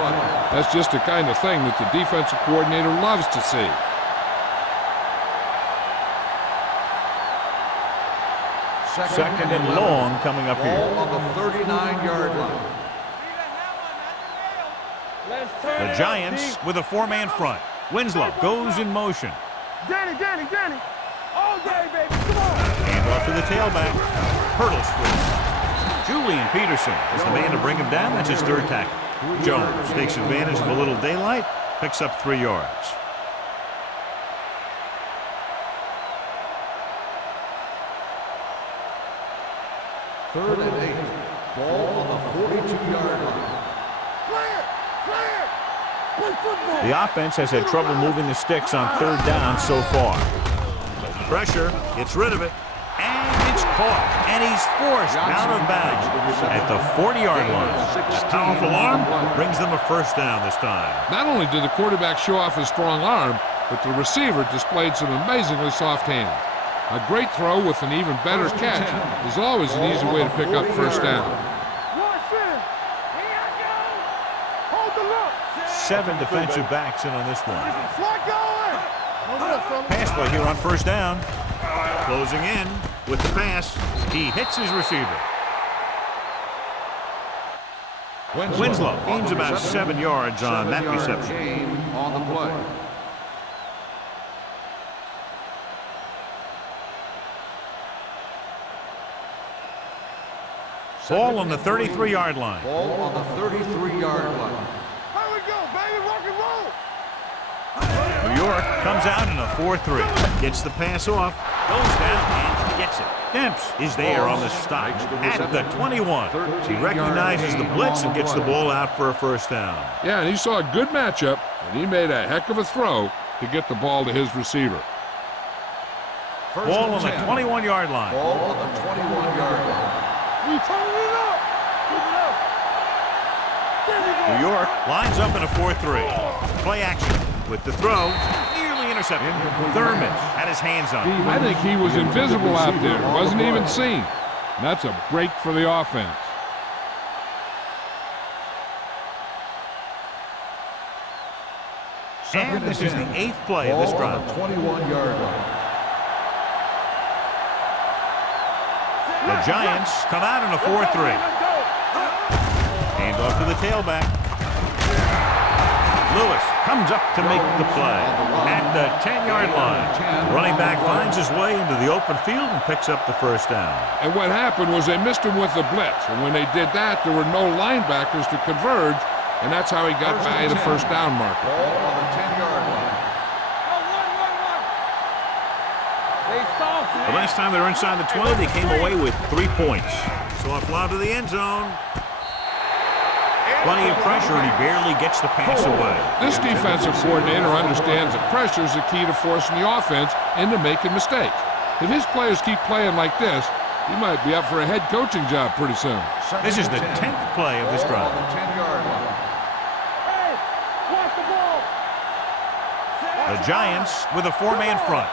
That's just the kind of thing that the defensive coordinator loves to see. Second and long coming up here. Ball on the 39-yard line. The Giants with a four-man front. Winslow goes in motion. Danny. All day, baby. Come on. Hand off to the tailback. Hurdle switch. Julian Peterson is the man to bring him down. That's his third tackle. Jones takes advantage of a little daylight. Picks up 3 yards. Third and 8. Ball on the 42-yard line. The offense has had trouble moving the sticks on third down so far. Pressure, gets rid of it, and it's caught, and he's forced out of bounds at the 40-yard line. A powerful arm brings them a first down this time. Not only did the quarterback show off his strong arm, but the receiver displayed some amazingly soft hands. A great throw with an even better catch is always an easy way to pick up first down. 7 defensive backs in on this one. Pass play here on first down. Closing in with the pass. He hits his receiver. Winslow gains about 7 yards on that reception. On the play. Ball on the 33-yard line. Ball on the 33-yard line. Here we go, baby. Rock and roll. New York comes out in a 4-3. Gets the pass off. Goes down and gets it. Demps is there on the stop at the 21. He recognizes the blitz and gets the ball out for a first down. Yeah, and he saw a good matchup, and he made a heck of a throw to get the ball to his receiver. Ball on the 21-yard line. Ball on the 21-yard line. We turn it up. Keep it up. There we go. New York lines up in a 4-3. Play action with the throw. Nearly intercepted. Thurman had his hands on it. I think he was invisible out there. Wasn't even seen. And that's a break for the offense. And this is the 8th play of this drive. 21-yard line. The Giants come out in a 4-3. Hand off to the tailback. Lewis comes up to make the play at the 10-yard line. The running back finds his way into the open field and picks up the first down. And what happened was they missed him with the blitz. And when they did that, there were no linebackers to converge, and that's how he got by the first down marker. Ball on the 10-yard line. The last time they were inside the 20, they came away with 3 points. Soft lob to the end zone. Plenty of pressure, and he barely gets the pass away. This defensive coordinator understands that pressure is the key to forcing the offense into making mistakes. If his players keep playing like this, he might be up for a head coaching job pretty soon. This is the 10th play of this drive. Ball on the 10-yard line. Hey, watch the ball. The Giants with a 4-man front.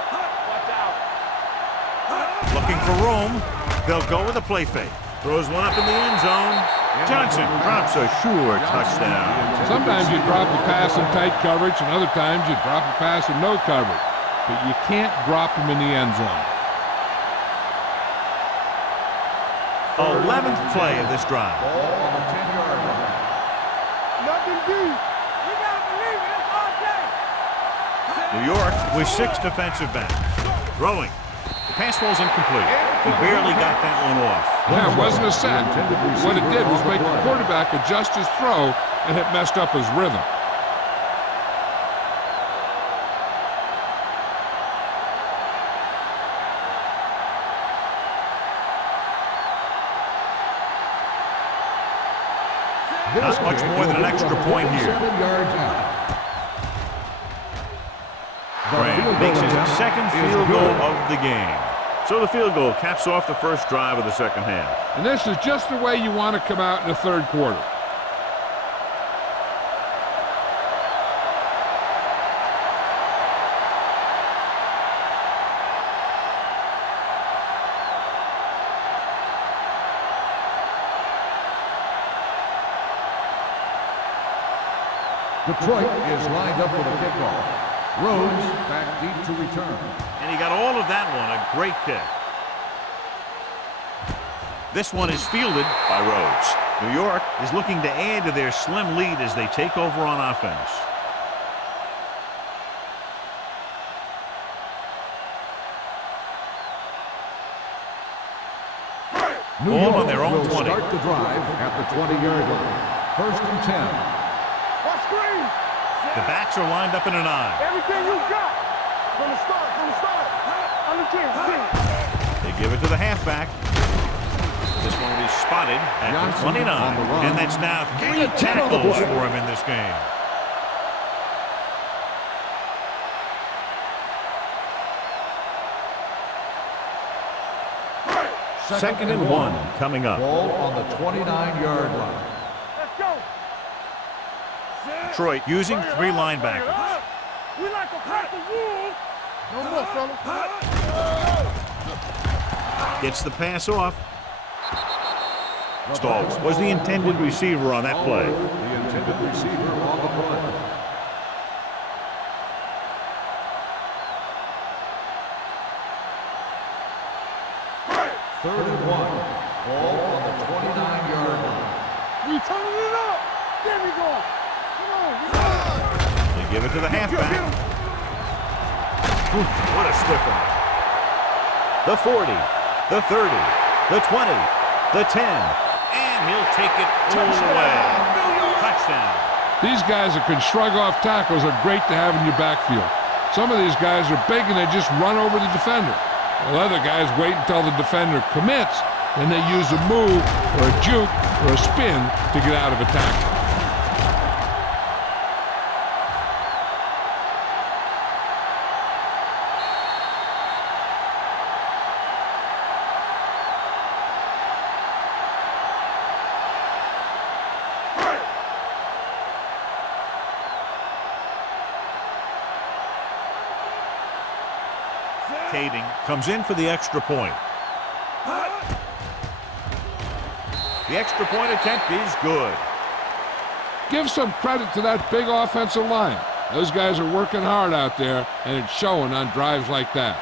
Looking for room. They'll go with a play fake. Throws one up in the end zone. Johnson drops a sure touchdown. Sometimes you drop a pass in tight coverage, and other times you drop a pass in no coverage. But you can't drop them in the end zone. 11th play of this drive. Ball on the 10-yard line. Nothing deep. You gotta believe it. It's all day. New York with 6 defensive backs. Throwing. The pass falls incomplete. He barely got that one off. Yeah, it wasn't a sack. What it did was make the quarterback adjust his throw, and it messed up his rhythm. Not much more than an extra point here. 7 yards out. Grant makes his second field goal of the game. So the field goal caps off the first drive of the second half. And this is just the way you want to come out in the third quarter. Detroit is lined up for the kickoff. Rhodes back deep to return. And he got all of that one. A great kick. This one is fielded by Rhodes. New York is looking to add to their slim lead as they take over on offense. New Ball York on their own will 20. start the drive at the 20-yard line. First and 10. Watch screen. The backs are lined up in an eye. Everything you got. From the start. Under 10. They give it to the halfback. This one will be spotted at the Johnson 29. on the run. And that's now Gain 3 of 10 on the tackles play. for him in this game. Second and 1 coming up. Ball on the 29-yard line. Let's go. Detroit using 3 linebackers. We like to fight the wolves. No more, fellas. Gets the pass off. Stallings was the intended receiver on that play. The intended receiver on the play. Third and 1. Ball on the 29-yard line. We turning it up. There we go. Come on. They give it to the halfback. What a stiffer. The 40, the 30, the 20, the 10, and he'll take it all the way. Touchdown. These guys that can shrug off tackles are great to have in your backfield. Some of these guys are big and they just run over the defender. While other guys wait until the defender commits, then they use a move or a juke or a spin to get out of a tackle. Kading comes in for the extra point. The extra point attempt is good. Give some credit to that big offensive line. Those guys are working hard out there, and it's showing on drives like that.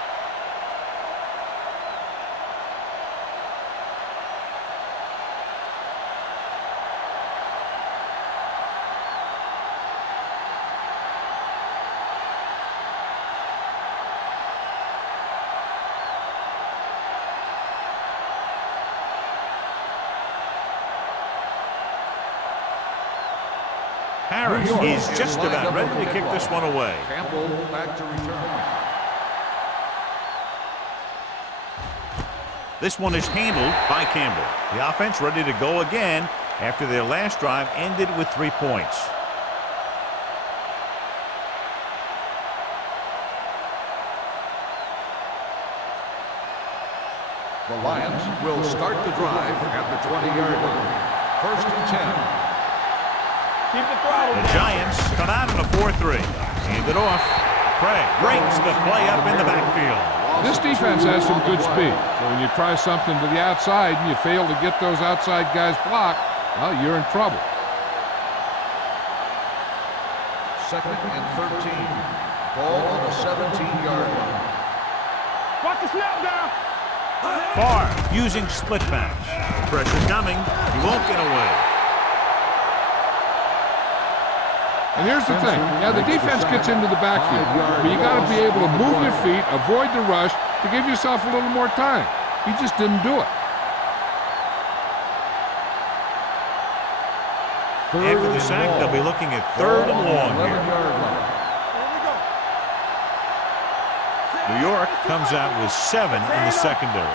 Harris is just about ready to kick this one away. Campbell back to return. This one is handled by Campbell. The offense ready to go again after their last drive ended with 3 points. The Lions will start the drive at the 20-yard line. First and 10. Keep the throttle. The Giants come out in a 4-3. Hand it off. Craig breaks the play up in the backfield. This defense has some good speed. So when you try something to the outside and you fail to get those outside guys blocked, well, you're in trouble. Second and 13. Ball on the 17-yard line. Watch the snap down. Farr using split pass. Pressure coming. He won't get away. And here's the thing. Yeah, the defense gets into the backfield, but you got to be able to move your feet, avoid the rush, to give yourself a little more time. He just didn't do it. After the sack, they'll be looking at 3rd and long here. New York comes out with 7 in the secondary.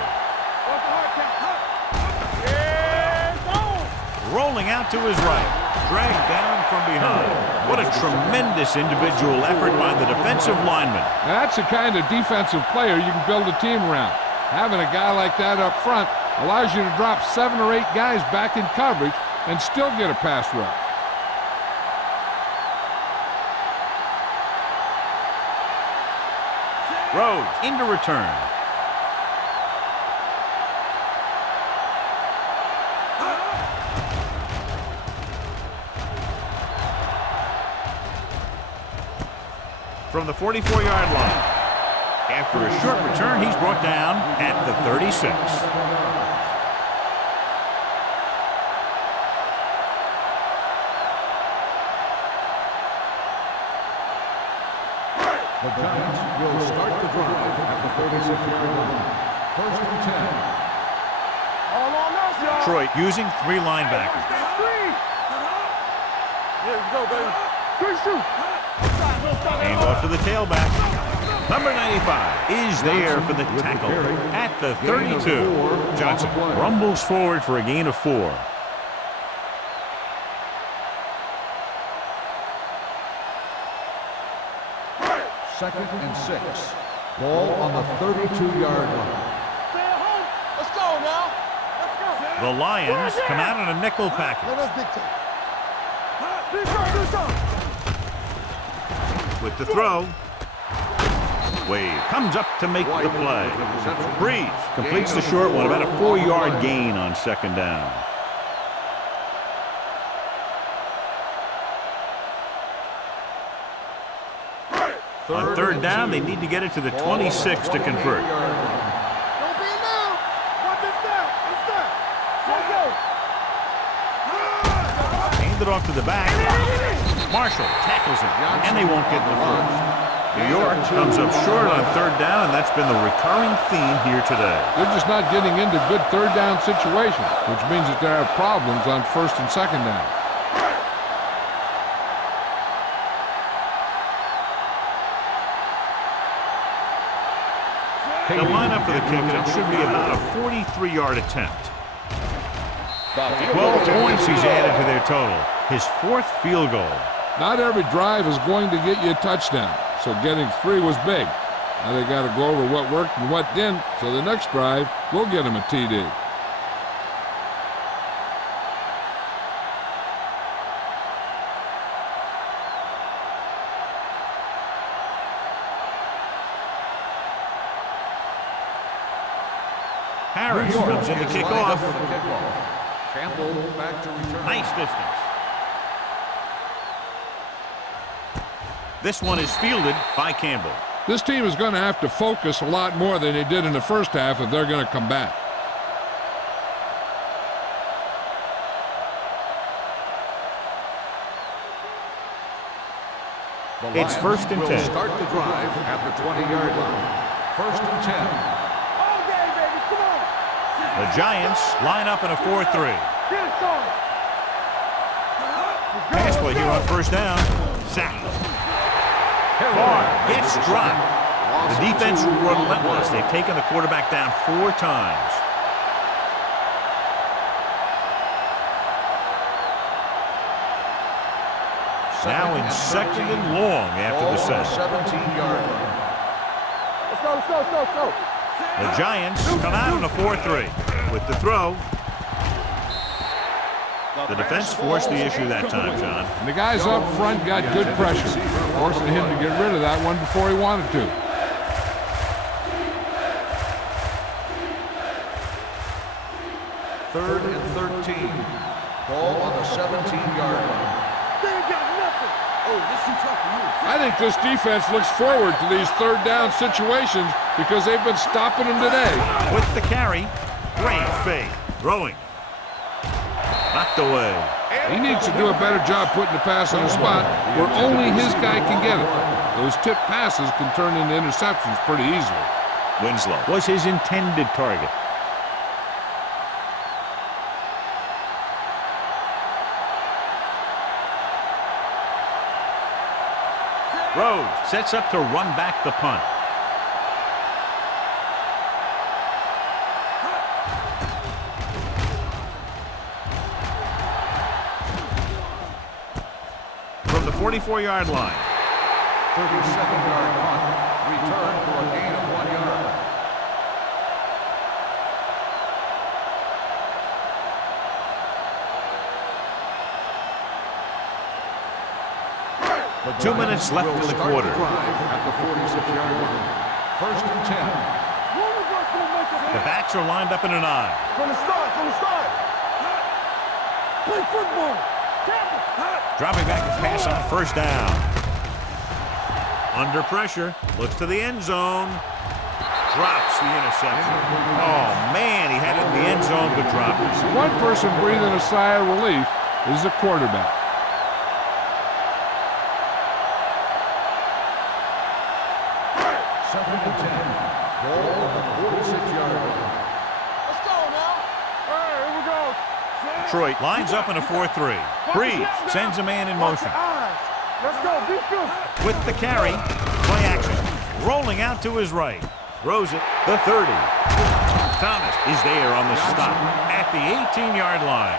Rolling out to his right. Dragged down from behind. What a tremendous individual effort by the defensive lineman. Now, that's the kind of defensive player you can build a team around. Having a guy like that up front allows you to drop 7 or 8 guys back in coverage and still get a pass rush. Rhodes into return. from the 44-yard line. After a short return, he's brought down at the 36. The Giants will start the drive at the 46-yard line. First and 10. All on us, y'all. Detroit using 3 linebackers. Three. Yeah, let's go, baby. 3 shoot. Hand off to the tailback. Number 95 is there for the tackle at the 32. Johnson rumbles forward for a gain of 4. Second and 6. Ball on the 32-yard line. Let's go now. Let's go. The Lions come out in a nickel package. Let's dictate. Do With the throw. Wade comes up to make the play. Breeze completes the short one, about a 4-yard gain on second down. On third down, they need to get it to the 26 to convert. Don't be now. Watch it down. It's down. Hand it off to the back. Marshall tackles him, and they won't get the first. New York comes up short on third down, and that's been the recurring theme here today. They're just not getting into good third down situations, which means that they have problems on first and second down. The lineup for the kick, and it should be about a 43-yard attempt. 12 points he's added to their total. His 4th field goal. Not every drive is going to get you a touchdown, so getting 3 was big. Now they got to go over what worked and what didn't, so the next drive will get him a TD. Harris comes in to kick off. Campbell back to return. Nice distance. This one is fielded by Campbell. This team is going to have to focus a lot more than they did in the first half if they're going to come back. It's first and 10. Start the drive at the 20-yard line. First and 10. All day, baby. Come on. The Giants line up in a 4-3. Get it started. Pass play here on first down. Sack. Farr gets dropped. The defense relentless. They've taken the quarterback down 4 times. Now in second and long after the set. 17-yard line. Let's go, let's go, let's go, let's go. The Giants come out in a 4-3 with the throw. The defense forced the issue that time, John. And the guys up front got good pressure, forcing him to get rid of that one before he wanted to. Third and 13. Ball on the 17-yard line. They ain't got nothing. Oh, this is tough for you. I think this defense looks forward to these third down situations because they've been stopping them today. With the carry, great fake. Throwing. Knocked away. He needs to do a better job putting the pass on a spot where only his guy can get it. Those tip passes can turn into interceptions pretty easily. Winslow was his intended target. Rhodes sets up to run back the punt. From the 44-yard line. 37-yard punt. Return for a gain of 1 yard. The 2 minutes left in the quarter. At the 46-yard line. First and 10. The backs are lined up in an I. From the start, from the start. Play football. Dropping back to pass on first down. Under pressure, looks to the end zone. Drops the interception. Oh, man, he had it in the end zone, but dropped it. One person breathing a sigh of relief is the quarterback. Second and 10. Ball on the 46-yard line. Let's go now. All right, here we go. Detroit lines up in a 4-3. Breeze sends a man in motion. Let's go. Be good. With the carry, play action. Rolling out to his right. Throws it, the 30. Thomas is there on the stop at the 18-yard line.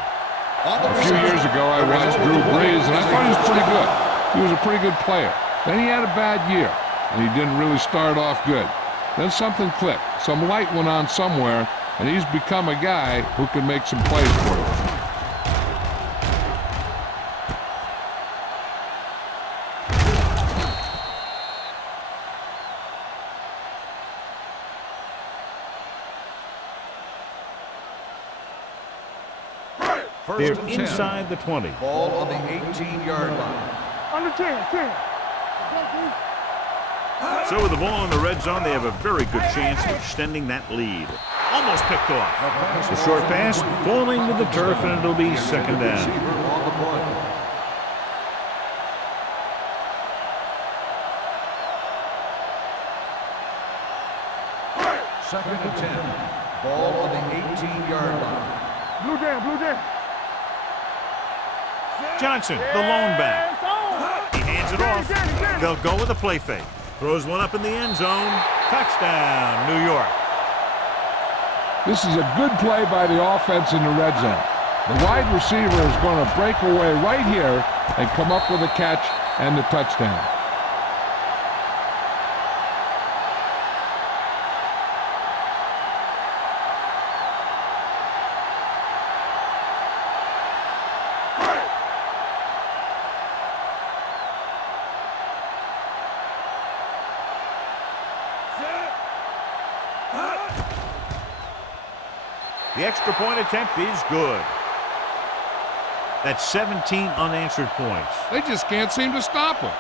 A few years ago, I watched Drew Brees, and I thought he was pretty good. He was a pretty good player. Then he had a bad year, and he didn't really start off good. Then something clicked. Some light went on somewhere, and he's become a guy who can make some plays for you. They're inside the 20. Ball on the 18-yard line. Under 10. So with the ball in the red zone, they have a very good chance of extending that lead. Almost picked off. The short pass falling to the turf, and it'll be second down. Receiver on the play. Second and 10. Ball on the 18-yard line. Blue down. Johnson, the lone back. He hands it off. They'll go with a play fake. Throws one up in the end zone. Touchdown, New York. This is a good play by the offense in the red zone. The wide receiver is going to break away right here and come up with a catch and the touchdown. The extra point attempt is good. That's 17 unanswered points. They just can't seem to stop him.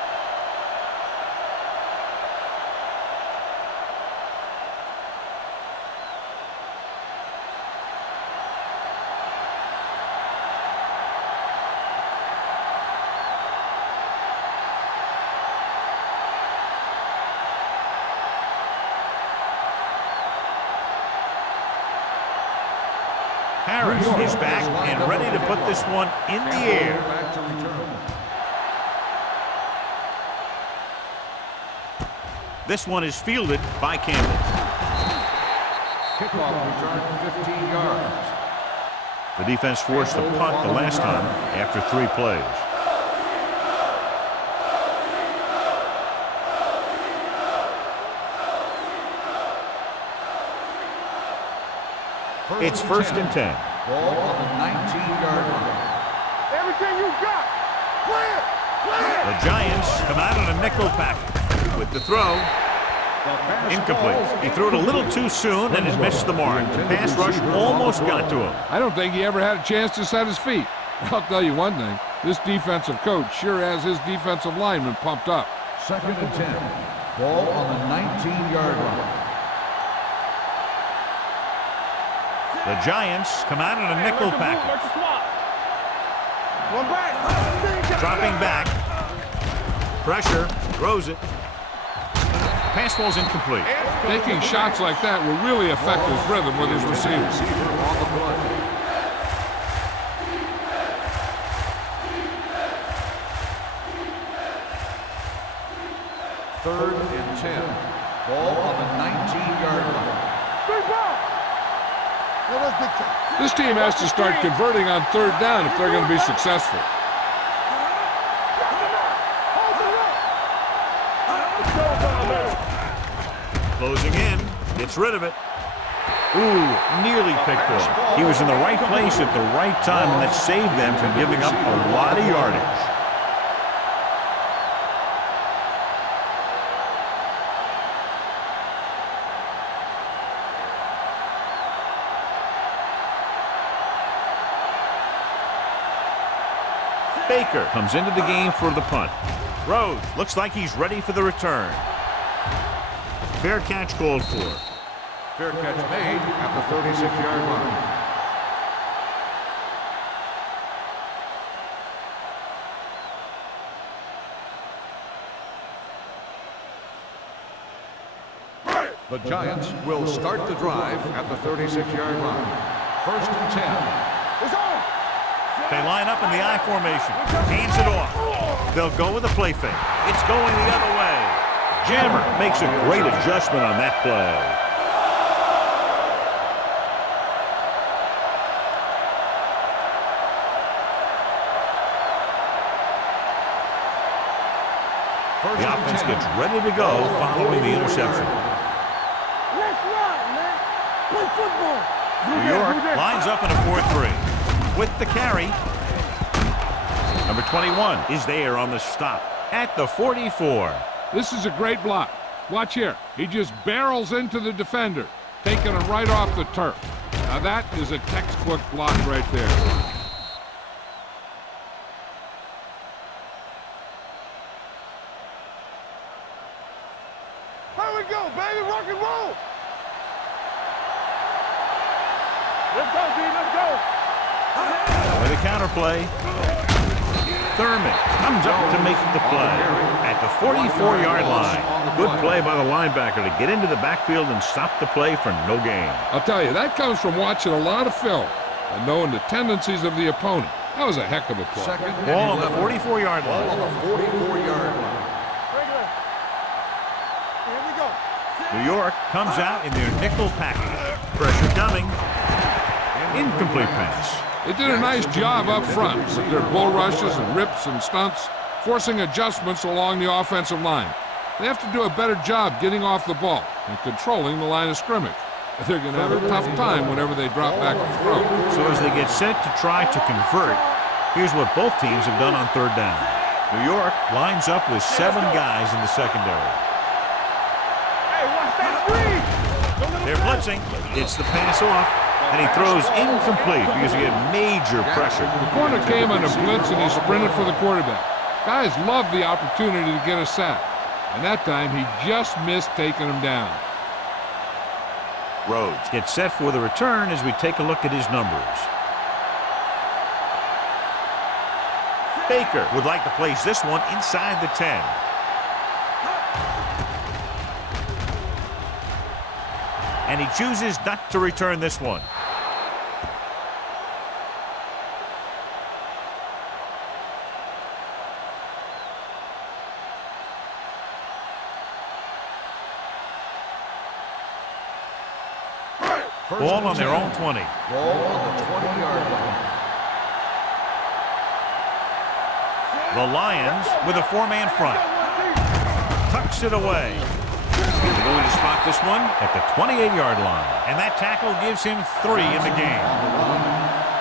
Harris is back and ready to put this one in the air. Back to return. This one is fielded by Campbell. Kickoff return 15 yards. The defense forced a punt the last time after 3 plays. It's first and 10. Ball on the 19-yard line. Everything you got. Clear. The Giants come out on a nickel package with the throw. Incomplete. He threw it a little too soon and has missed the mark. The pass rush almost got to him. I don't think he ever had a chance to set his feet. I'll tell you one thing. This defensive coach sure has his defensive linemen pumped up. Second and 10. Ball on the 19-yard line. The Giants come out in a nickel package. One back. Dropping back. Pressure. Throws it. Pass ball's incomplete. Taking shots like that will really affect his rhythm with his receivers. Receiver on the play. Third and 10. Ball on the 19-yard line. Big ball. Well, that's big time. This team has to start converting on third down if they're going to be successful. Closing in. Gets rid of it. Ooh, nearly picked off. He was in the right place at the right time, and that saved them from giving up a lot of yardage. Baker comes into the game for the punt. Rhodes looks like he's ready for the return. Fair catch called for. Fair catch made at the 36-yard line. The Giants will start the drive at the 36-yard line. 1st and 10. It's on. They line up in the I formation. Hands it off. They'll go with a play fake. It's going the other way. Jammer makes a great adjustment on that play. The offense gets ready to go following the interception. Let's run, man. Play football. New York lines up in a 4-3. With the carry, number 21 is there on the stop at the 44. This is a great block. Watch here. He just barrels into the defender, taking him right off the turf. Now that is a textbook block right there. Here we go, baby. Rock and roll. Let's go, D. Let's go. With a counterplay, Thurman comes up to make the play at the 44-yard line. Good play by the linebacker to get into the backfield and stop the play for no gain. I'll tell you, that comes from watching a lot of film and knowing the tendencies of the opponent. That was a heck of a play. Second and Ball on the 11. 44-yard Ball line. on the 44-yard line. Regular. Here we go. New York comes out in their nickel package. Pressure coming. Incomplete pass. They did a nice job up front with their bull rushes and rips and stunts, forcing adjustments along the offensive line. They have to do a better job getting off the ball and controlling the line of scrimmage. They're going to have a tough time whenever they drop back to throw. So as they get set to try to convert, here's what both teams have done on 3rd down. New York lines up with 7 guys in the secondary. Hey, watch that screen. They're blitzing. It's the pass off, and he throws incomplete because he had major pressure. The corner came on a blitz and he sprinted for the quarterback. Guys love the opportunity to get a sack, and that time he just missed taking him down. Rhodes gets set for the return as we take a look at his numbers. Baker would like to place this one inside the 10. And he chooses not to return this one. Ball on their own 20. Ball on the 20-yard line. The Lions with a 4-man front. Tucks it away. They're going to spot this one at the 28-yard line. And that tackle gives him 3 in the game.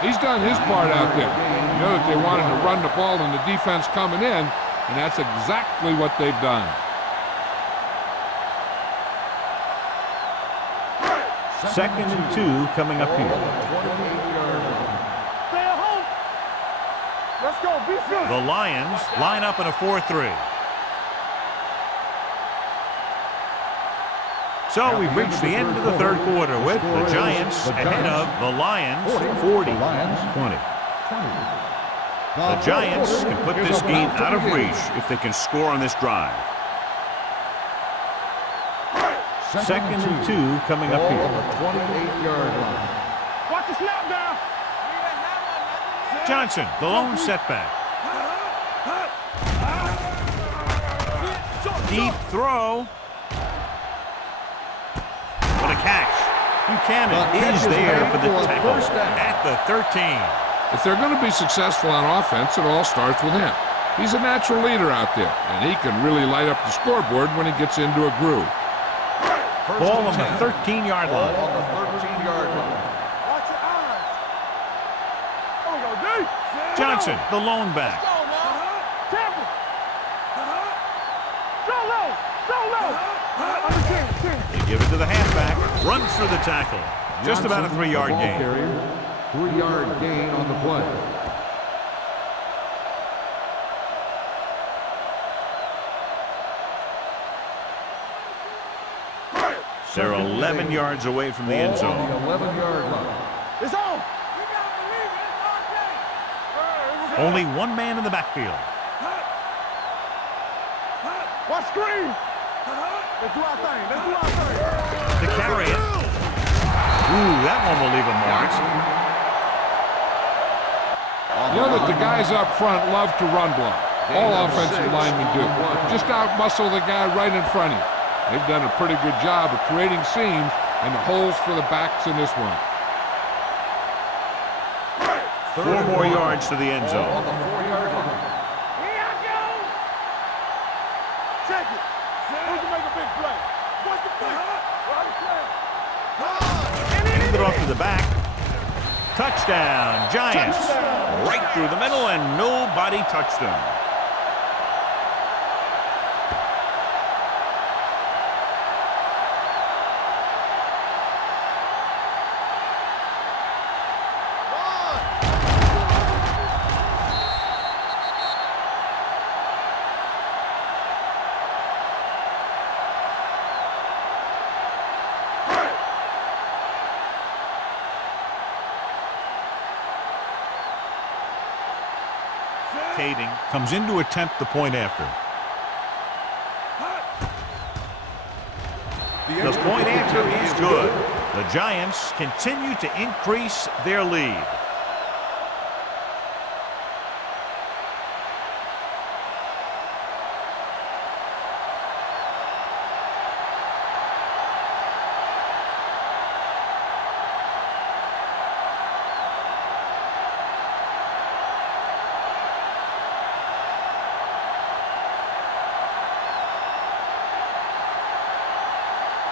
He's done his part out there. You know that they wanted to run the ball and the defense coming in, and that's exactly what they've done. Second and 2 coming up here. Stay at home. Let's go. Be good. The Lions line up in a 4-3. So we've reached the end of the 3rd quarter with the Giants ahead of the Lions 40-20. The Giants can put this game out of reach if they can score on this drive. Second and 2 coming up here. On the 28-yard line. Watch the snap down. Johnson, the lone setback. Deep throw. What a catch. Buchanan is there for the tackle at the 13. If they're going to be successful on offense, it all starts with him. He's a natural leader out there, and he can really light up the scoreboard when he gets into a groove. Ball on the 13-yard line. Ball on the 13-yard line. Watch your eyes. There we go, D. Johnson, the lone back. Tampa. So low. Understand. They give it to the halfback. Runs through the tackle. Just about a 3-yard gain. 3-yard gain on the play. They're 11 yards away from the end Ball zone. on the 11-yard line. It's on. Only one man in the backfield. What screen? Let's do our thing. Let's do our thing. To carry it. Ooh, that one will leave a mark. You know that the guys up front love to run block. All offensive linemen do. Just out-muscle the guy right in front of you. They've done a pretty good job of creating seams and holes for the backs in this one. 4 more yards to the end Ball zone. on the 4-yard line. Here I go. Check it. Who's to make a big play? What's the play? Hand it off to the back. Touchdown, Giants. Right through the middle, and nobody touched him. Kading comes in to attempt the point after. The point after is good. The Giants continue to increase their lead.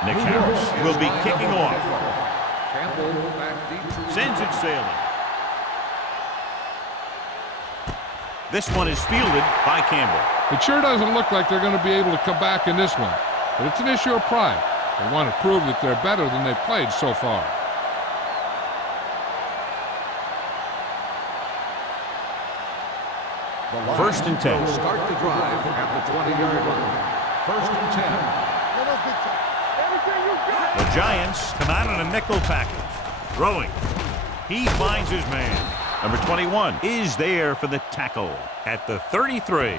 Nick Harris will be kicking off. Campbell back deep to Sends it sailing. This one is fielded by Campbell. It sure doesn't look like they're going to be able to come back in this one, but it's an issue of pride. They want to prove that they're better than they've played so far. First and 10. will start the drive at the 20-yard line. First and 10. Let us get you. Everything you got. The Giants come out in a nickel package. Throwing. He finds his man. Number 21 is there for the tackle at the 33.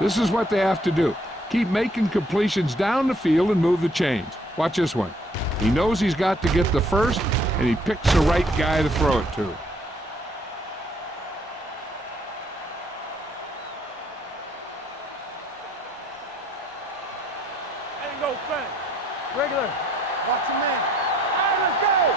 This is what they have to do. Keep making completions down the field and move the chains. Watch this one. He knows he's got to get the first, and he picks the right guy to throw it to. Ain't no thing. Regular. Watch your man. All right, let's go.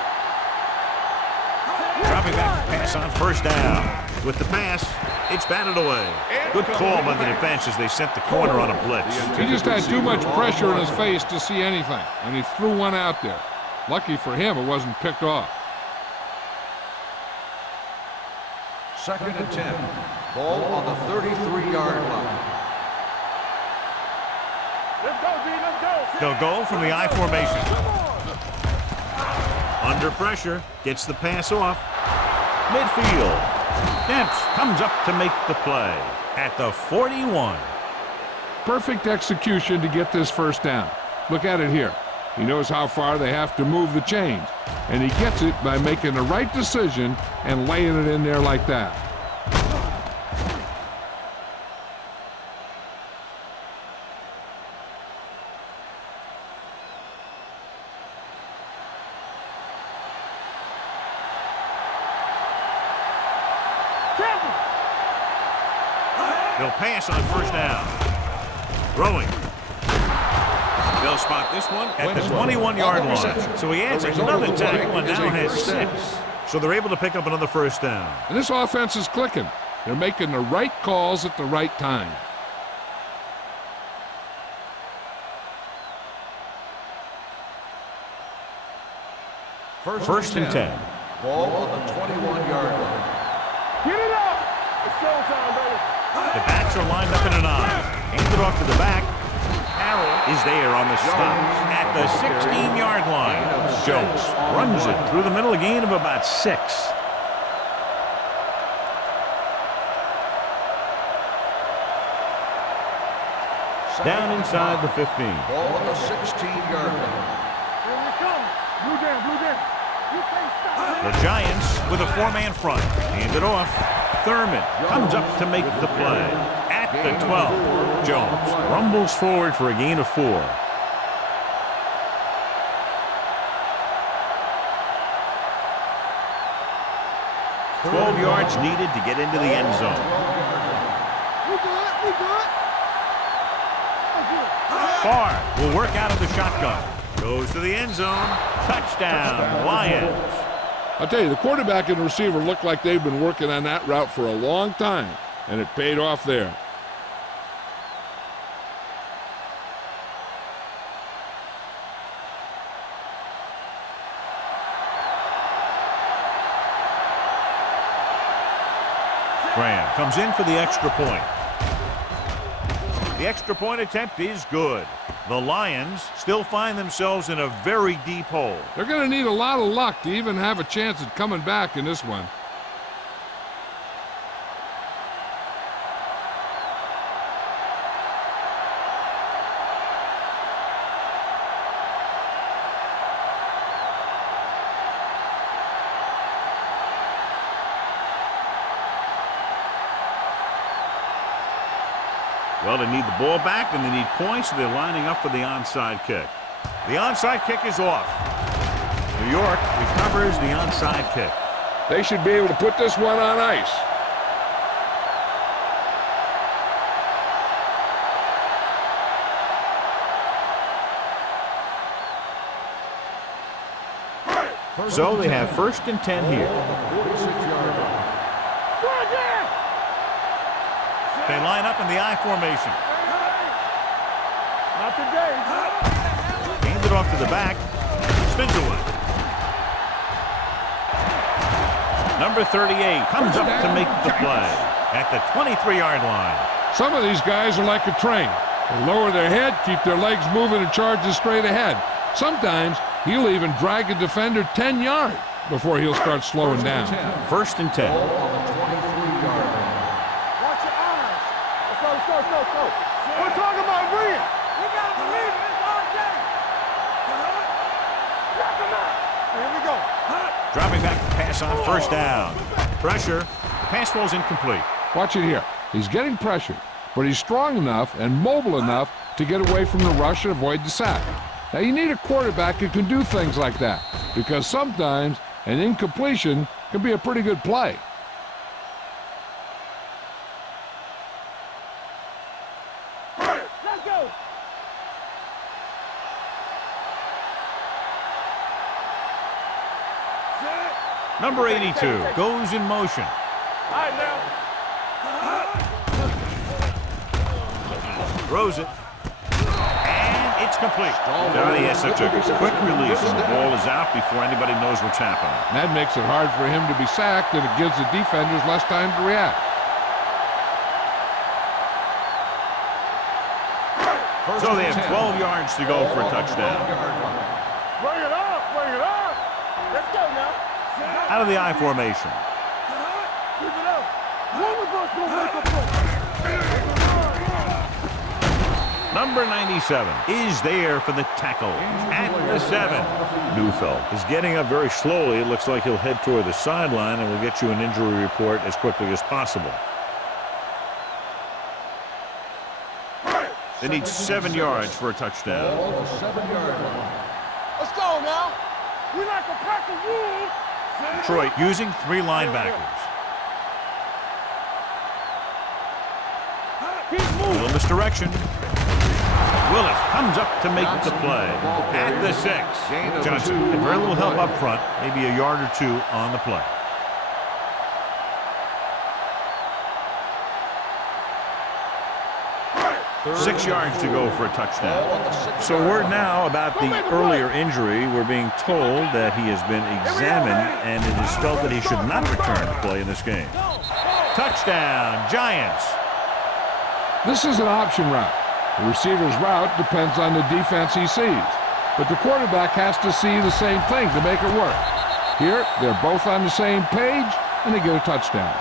Dropping back pass on first down. With the pass, it's batted away. Good call by the defense as they sent the corner on a blitz. He just had too much pressure in his face to see anything, and he threw one out there. Lucky for him, it wasn't picked off. Second and 10. Ball on the 33-yard line. Let's go, D. Let's go. They'll go from the I formation. Under pressure, gets the pass off. Midfield. Demps comes up to make the play at the 41. Perfect execution to get this first down. Look at it here. He knows how far they have to move the chains, and he gets it by making the right decision and laying it in there like that. They'll pass on first down. Throwing. They'll spot this one at the 21-yard line. So he adds another tackle and now has 6. So they're able to pick up another first down. And this offense is clicking. They're making the right calls at the right time. First and 10. Ball on the 21-yard line. Get it up. It's showtime, baby. The backs are lined up in an I. Hands it off to the back. Harrell is there on the stop at the 16-yard line. Jones runs it through the middle, a gain of about 6. Down inside the 15. Ball on the 16-yard line. Here we come. Blue down, blue down. You can't stop. The Giants with a four-man front. Hand it off. Thurman comes up to make the play. At the 12, Jones rumbles forward for a gain of 4. $12 yards needed to get into the end zone. We good, we good. Farr will work out of the shotgun. Goes to the end zone. Touchdown, Lions. I'll tell you, the quarterback and the receiver look like they've been working on that route for a long time, and it paid off there. Graham comes in for the extra point. The extra point attempt is good. The Lions still find themselves in a very deep hole. They're going to need a lot of luck to even have a chance at coming back in this one. Well, they need the ball back, and they need points, so they're lining up for the onside kick. The onside kick is off. New York recovers the onside kick. They should be able to put this one on ice. So they have 1st and 10 here. 46-yard line. They line up in the I formation. Not today. Hands it off to the back. Spins away. Number 38 comes up to make the play at the 23-yard line. Some of these guys are like a train. They lower their head, keep their legs moving, and charges straight ahead. Sometimes he'll even drag a defender 10 yards before he'll start slowing down. 1st and 10. Ball on the 23-yard line. Watch your eyes. Let's go. We're talking about Rhea. We got to believe it. It's our game. Knock him out. Here we go. Dropping back to pass on 1st down. Pressure. Pass falls incomplete. Watch it here. He's getting pressured, but he's strong enough and mobile enough to get away from the rush and avoid the sack. Now, you need a quarterback who can do things like that, because sometimes an incompletion can be a pretty good play. Let's go. Number 82 goes in motion. All right, now. Throws it. And it's complete. Now he has such a quick release, and the ball is out before anybody knows what's happening. That makes it hard for him to be sacked, and it gives the defenders less time to react. So they have 12 yards to go for a touchdown. Bring it up. Let's go now. Out of the I formation. Keep it up. One of us will make a play. Number 97 is there for the tackle at the 7. Neufeld is getting up very slowly. It looks like he'll head toward the sideline, and we'll get you an injury report as quickly as possible. They need 7 yards for a touchdown. Ball on the 7-yard line. Let's go now. We like a pack of wolves. Detroit using 3 linebackers. Little misdirection. Willis comes up to make the play at the 6. Johnson had very little help up front, maybe a yard or 2 on the play. Six yards to go for a touchdown. So word now about the earlier injury. We're being told that he has been examined, and it is felt that he should not return to play in this game. Touchdown, Giants. This is an option route. The receiver's route depends on the defense he sees, but the quarterback has to see the same thing to make it work. Here, they're both on the same page, and they get a touchdown.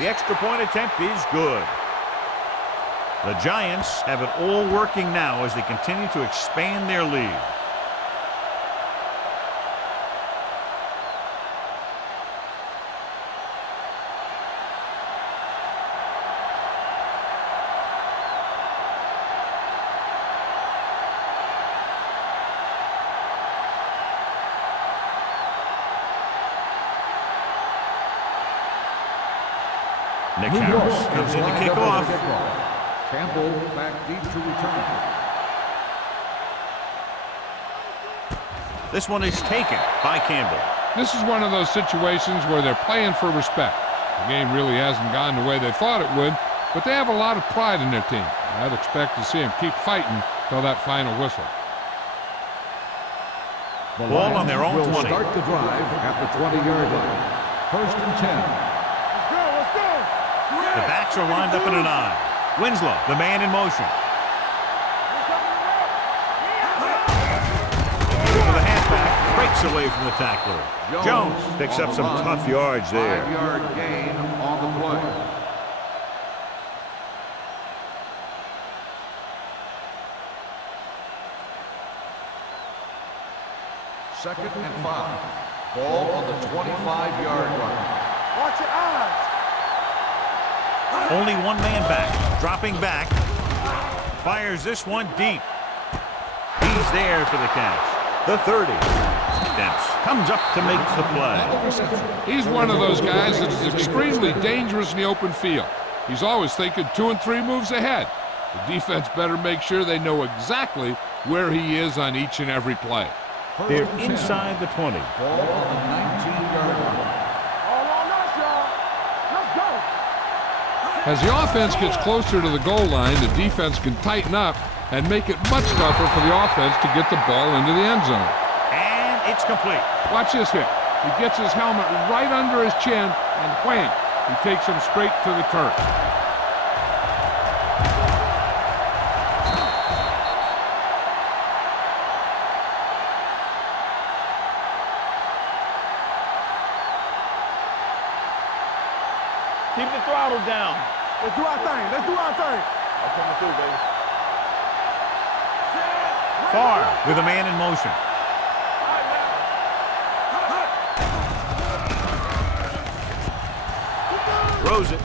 The extra point attempt is good. The Giants have it all working now as they continue to expand their lead. Nick Harris comes in to kick off. Campbell back deep to return. This one is taken by Campbell. This is one of those situations where they're playing for respect. The game really hasn't gone the way they thought it would, but they have a lot of pride in their team. I'd expect to see them keep fighting till that final whistle. The Ball on their own will 20. Start the drive at the 20-yard line. 1st and 10. The backs are lined up in an I. Winslow, the man in motion. The halfback breaks away from the tackler. Jones picks up some tough yards there. 5-yard gain on the play. Second and 5. Ball on the 25-yard line. Watch your eyes. Only one man back. Dropping back. Fires this one deep. He's there for the catch. The 30. Dempsey comes up to make the play. He's one of those guys that's extremely dangerous in the open field. He's always thinking 2 and 3 moves ahead. The defense better make sure they know exactly where he is on each and every play. They're inside the 20. Ball on the 19-yard line. All on us, y'all. Let's go. As the offense gets closer to the goal line, the defense can tighten up and make it much tougher for the offense to get the ball into the end zone. And it's complete. Watch this hit. He gets his helmet right under his chin, and wham, he takes him straight to the turf. Keep the throttle down. Let's do our thing. Let's do our thing. I'm coming through, baby. Farr with a man in motion. Throws it.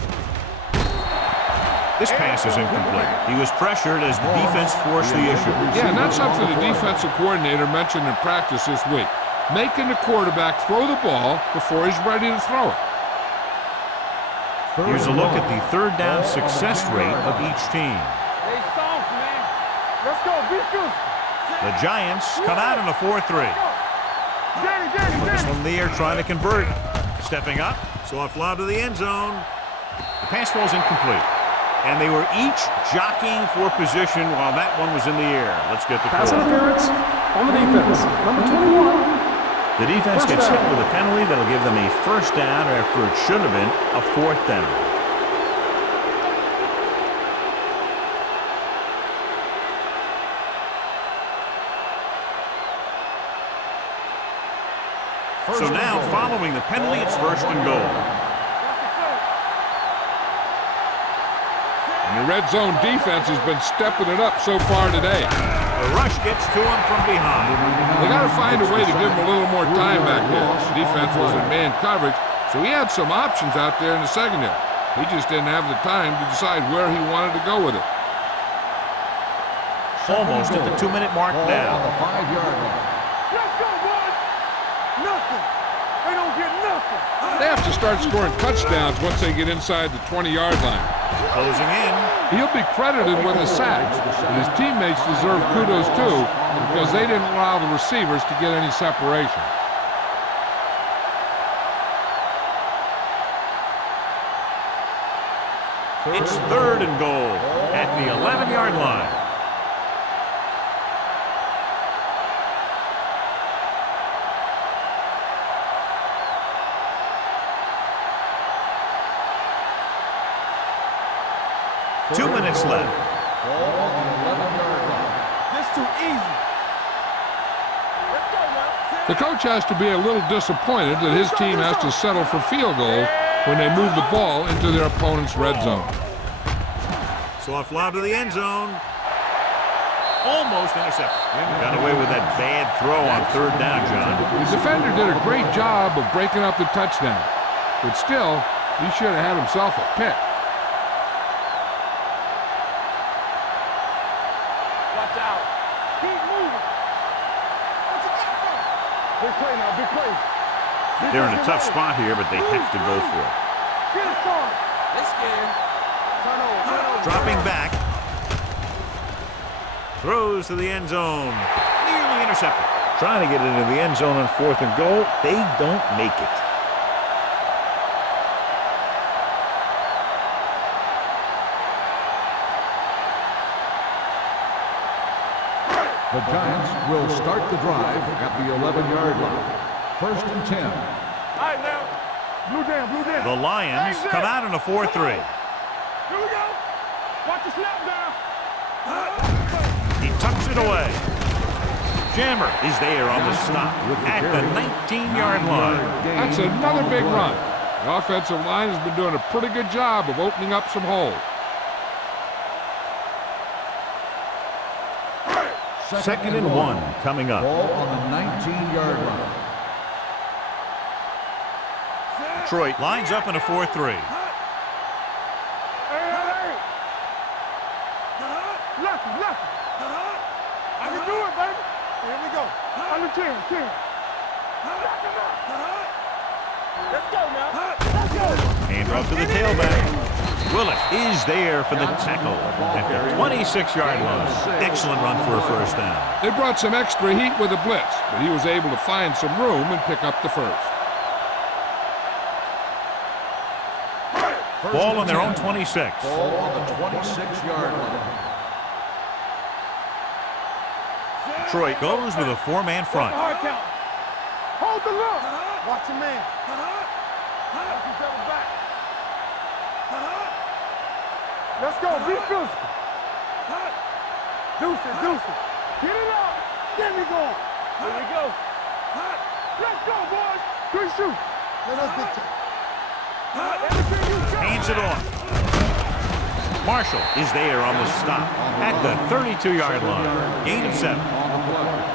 This pass is incomplete. He was pressured as the defense forced the issue. Yeah, and that's something the defensive coordinator mentioned in practice this week. Making the quarterback throw the ball before he's ready to throw it. Here's a look at the third down success rate of each team. Stay soft, man. Let's go. Be good. The Giants come out in a 4-3. This one in the air trying to convert. Stepping up. Soft lob to the end zone. The pass falls incomplete. And they were each jockeying for position while that one was in the air. Let's get the Pass call. interference on the defense. Number 21. The defense gets hit with a penalty that'll give them a first down after it should have been a 4th down. So now, following the penalty, it's 1st and goal. And the red zone defense has been stepping it up so far today. The rush gets to him from behind. They got to find a way to give him a little more time back there. The defense was in man coverage, so he had some options out there in the secondary. He just didn't have the time to decide where he wanted to go with it. Almost at the 2-minute mark Ball now. on the 5-yard line. Let's go, boys. Nothing. They don't get nothing. They have to start scoring touchdowns once they get inside the 20-yard line. Closing in. He'll be credited with the sacks, and his teammates deserve kudos too because they didn't allow the receivers to get any separation. It's 3rd and goal at the 11-yard line. Two minutes left. Ball on the 11-yard line. This too easy. Let's go, man. The coach has to be a little disappointed that his team has to settle for field goals when they move the ball into their opponent's red zone. Soft lob to the end zone. Almost intercepted. Got away with that bad throw on third down, John. The defender did a great job of breaking up the touchdown, but still, he should have had himself a pick. Watch out. Keep moving. What you got for me? Big play now, big play. They're in a tough spot here, but they have to go for it. Get it started. They scared. Turn over, turn over. Dropping back. Throws to the end zone. Nearly intercepted. Trying to get into the end zone on 4th and goal. They don't make it. The Giants will start the drive at the 11-yard line. 1st and 10. All right, now. Blue down, blue down. The Lions come out in a 4-3. Here we go. Watch the snap down. He tucks it away. Jammer is there on the stop at the 19-yard line. That's another big run. The offensive line has been doing a pretty good job of opening up some holes. 2nd and 1 coming up. Ball on the 19-yard line. Detroit lines up in a 4-3. Lefty. I can do it, baby. Here we go. Under 10. Let's go now. Let's go. Hand off to the tailback. Willis is there for the tackle at the 26-yard line. Excellent run for a first down. They brought some extra heat with a blitz, but he was able to find some room and pick up the first. Ball on their own 26. Ball on the 26-yard line. Detroit goes with a 4-man front. Hard count. Hold the look. Watch your man. Watch each other back. Let's go. Be physical. Deuce it. Get it up. Get me going. Here we go. Let's go, boys. Good shoot. Let us get you. Everything you got. Hands it off. Marshall is there on the stop at the 32-yard line. Gain of 7. On the play.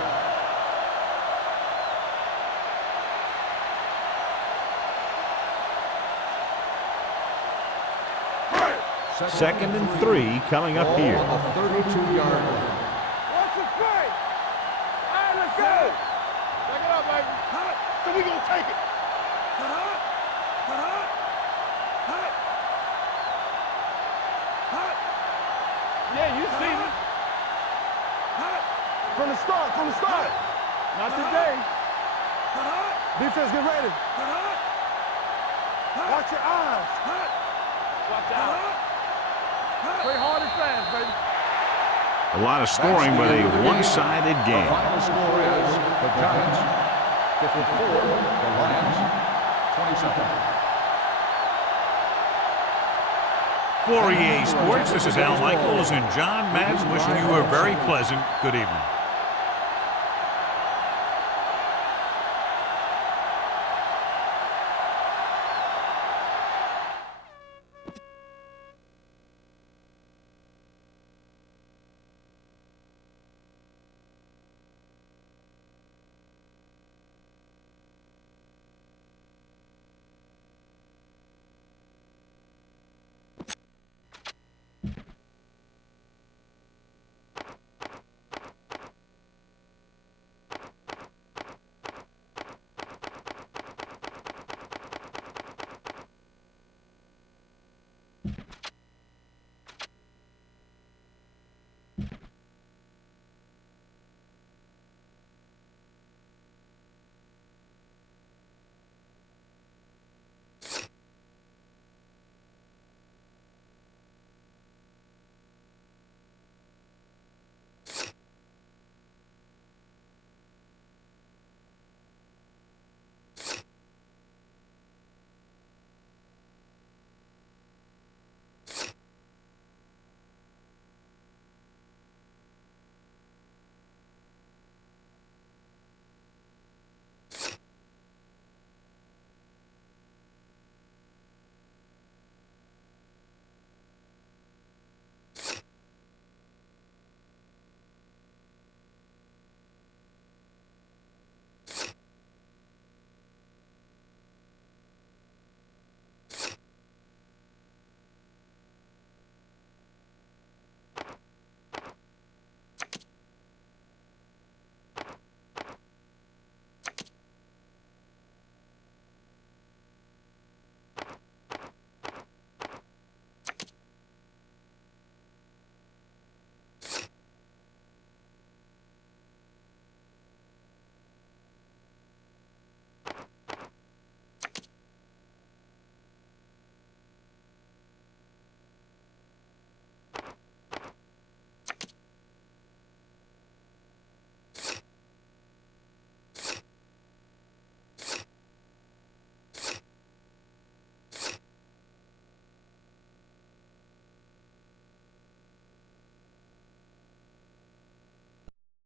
2nd and 3 coming up here. Ball on the 32-yard line. What's the play? All right, let's go. Take it up, baby. So we gonna take it. Yeah, you see me. From the start. Not today. Defense, get ready. Watch your eyes. Watch out. Play hard and fast, baby. A lot of scoring, but a one-sided The game. final score is the Giants 54, the Lions 27. For EA Sports, this is Al Michaels and John Madden wishing you a very pleasant good evening.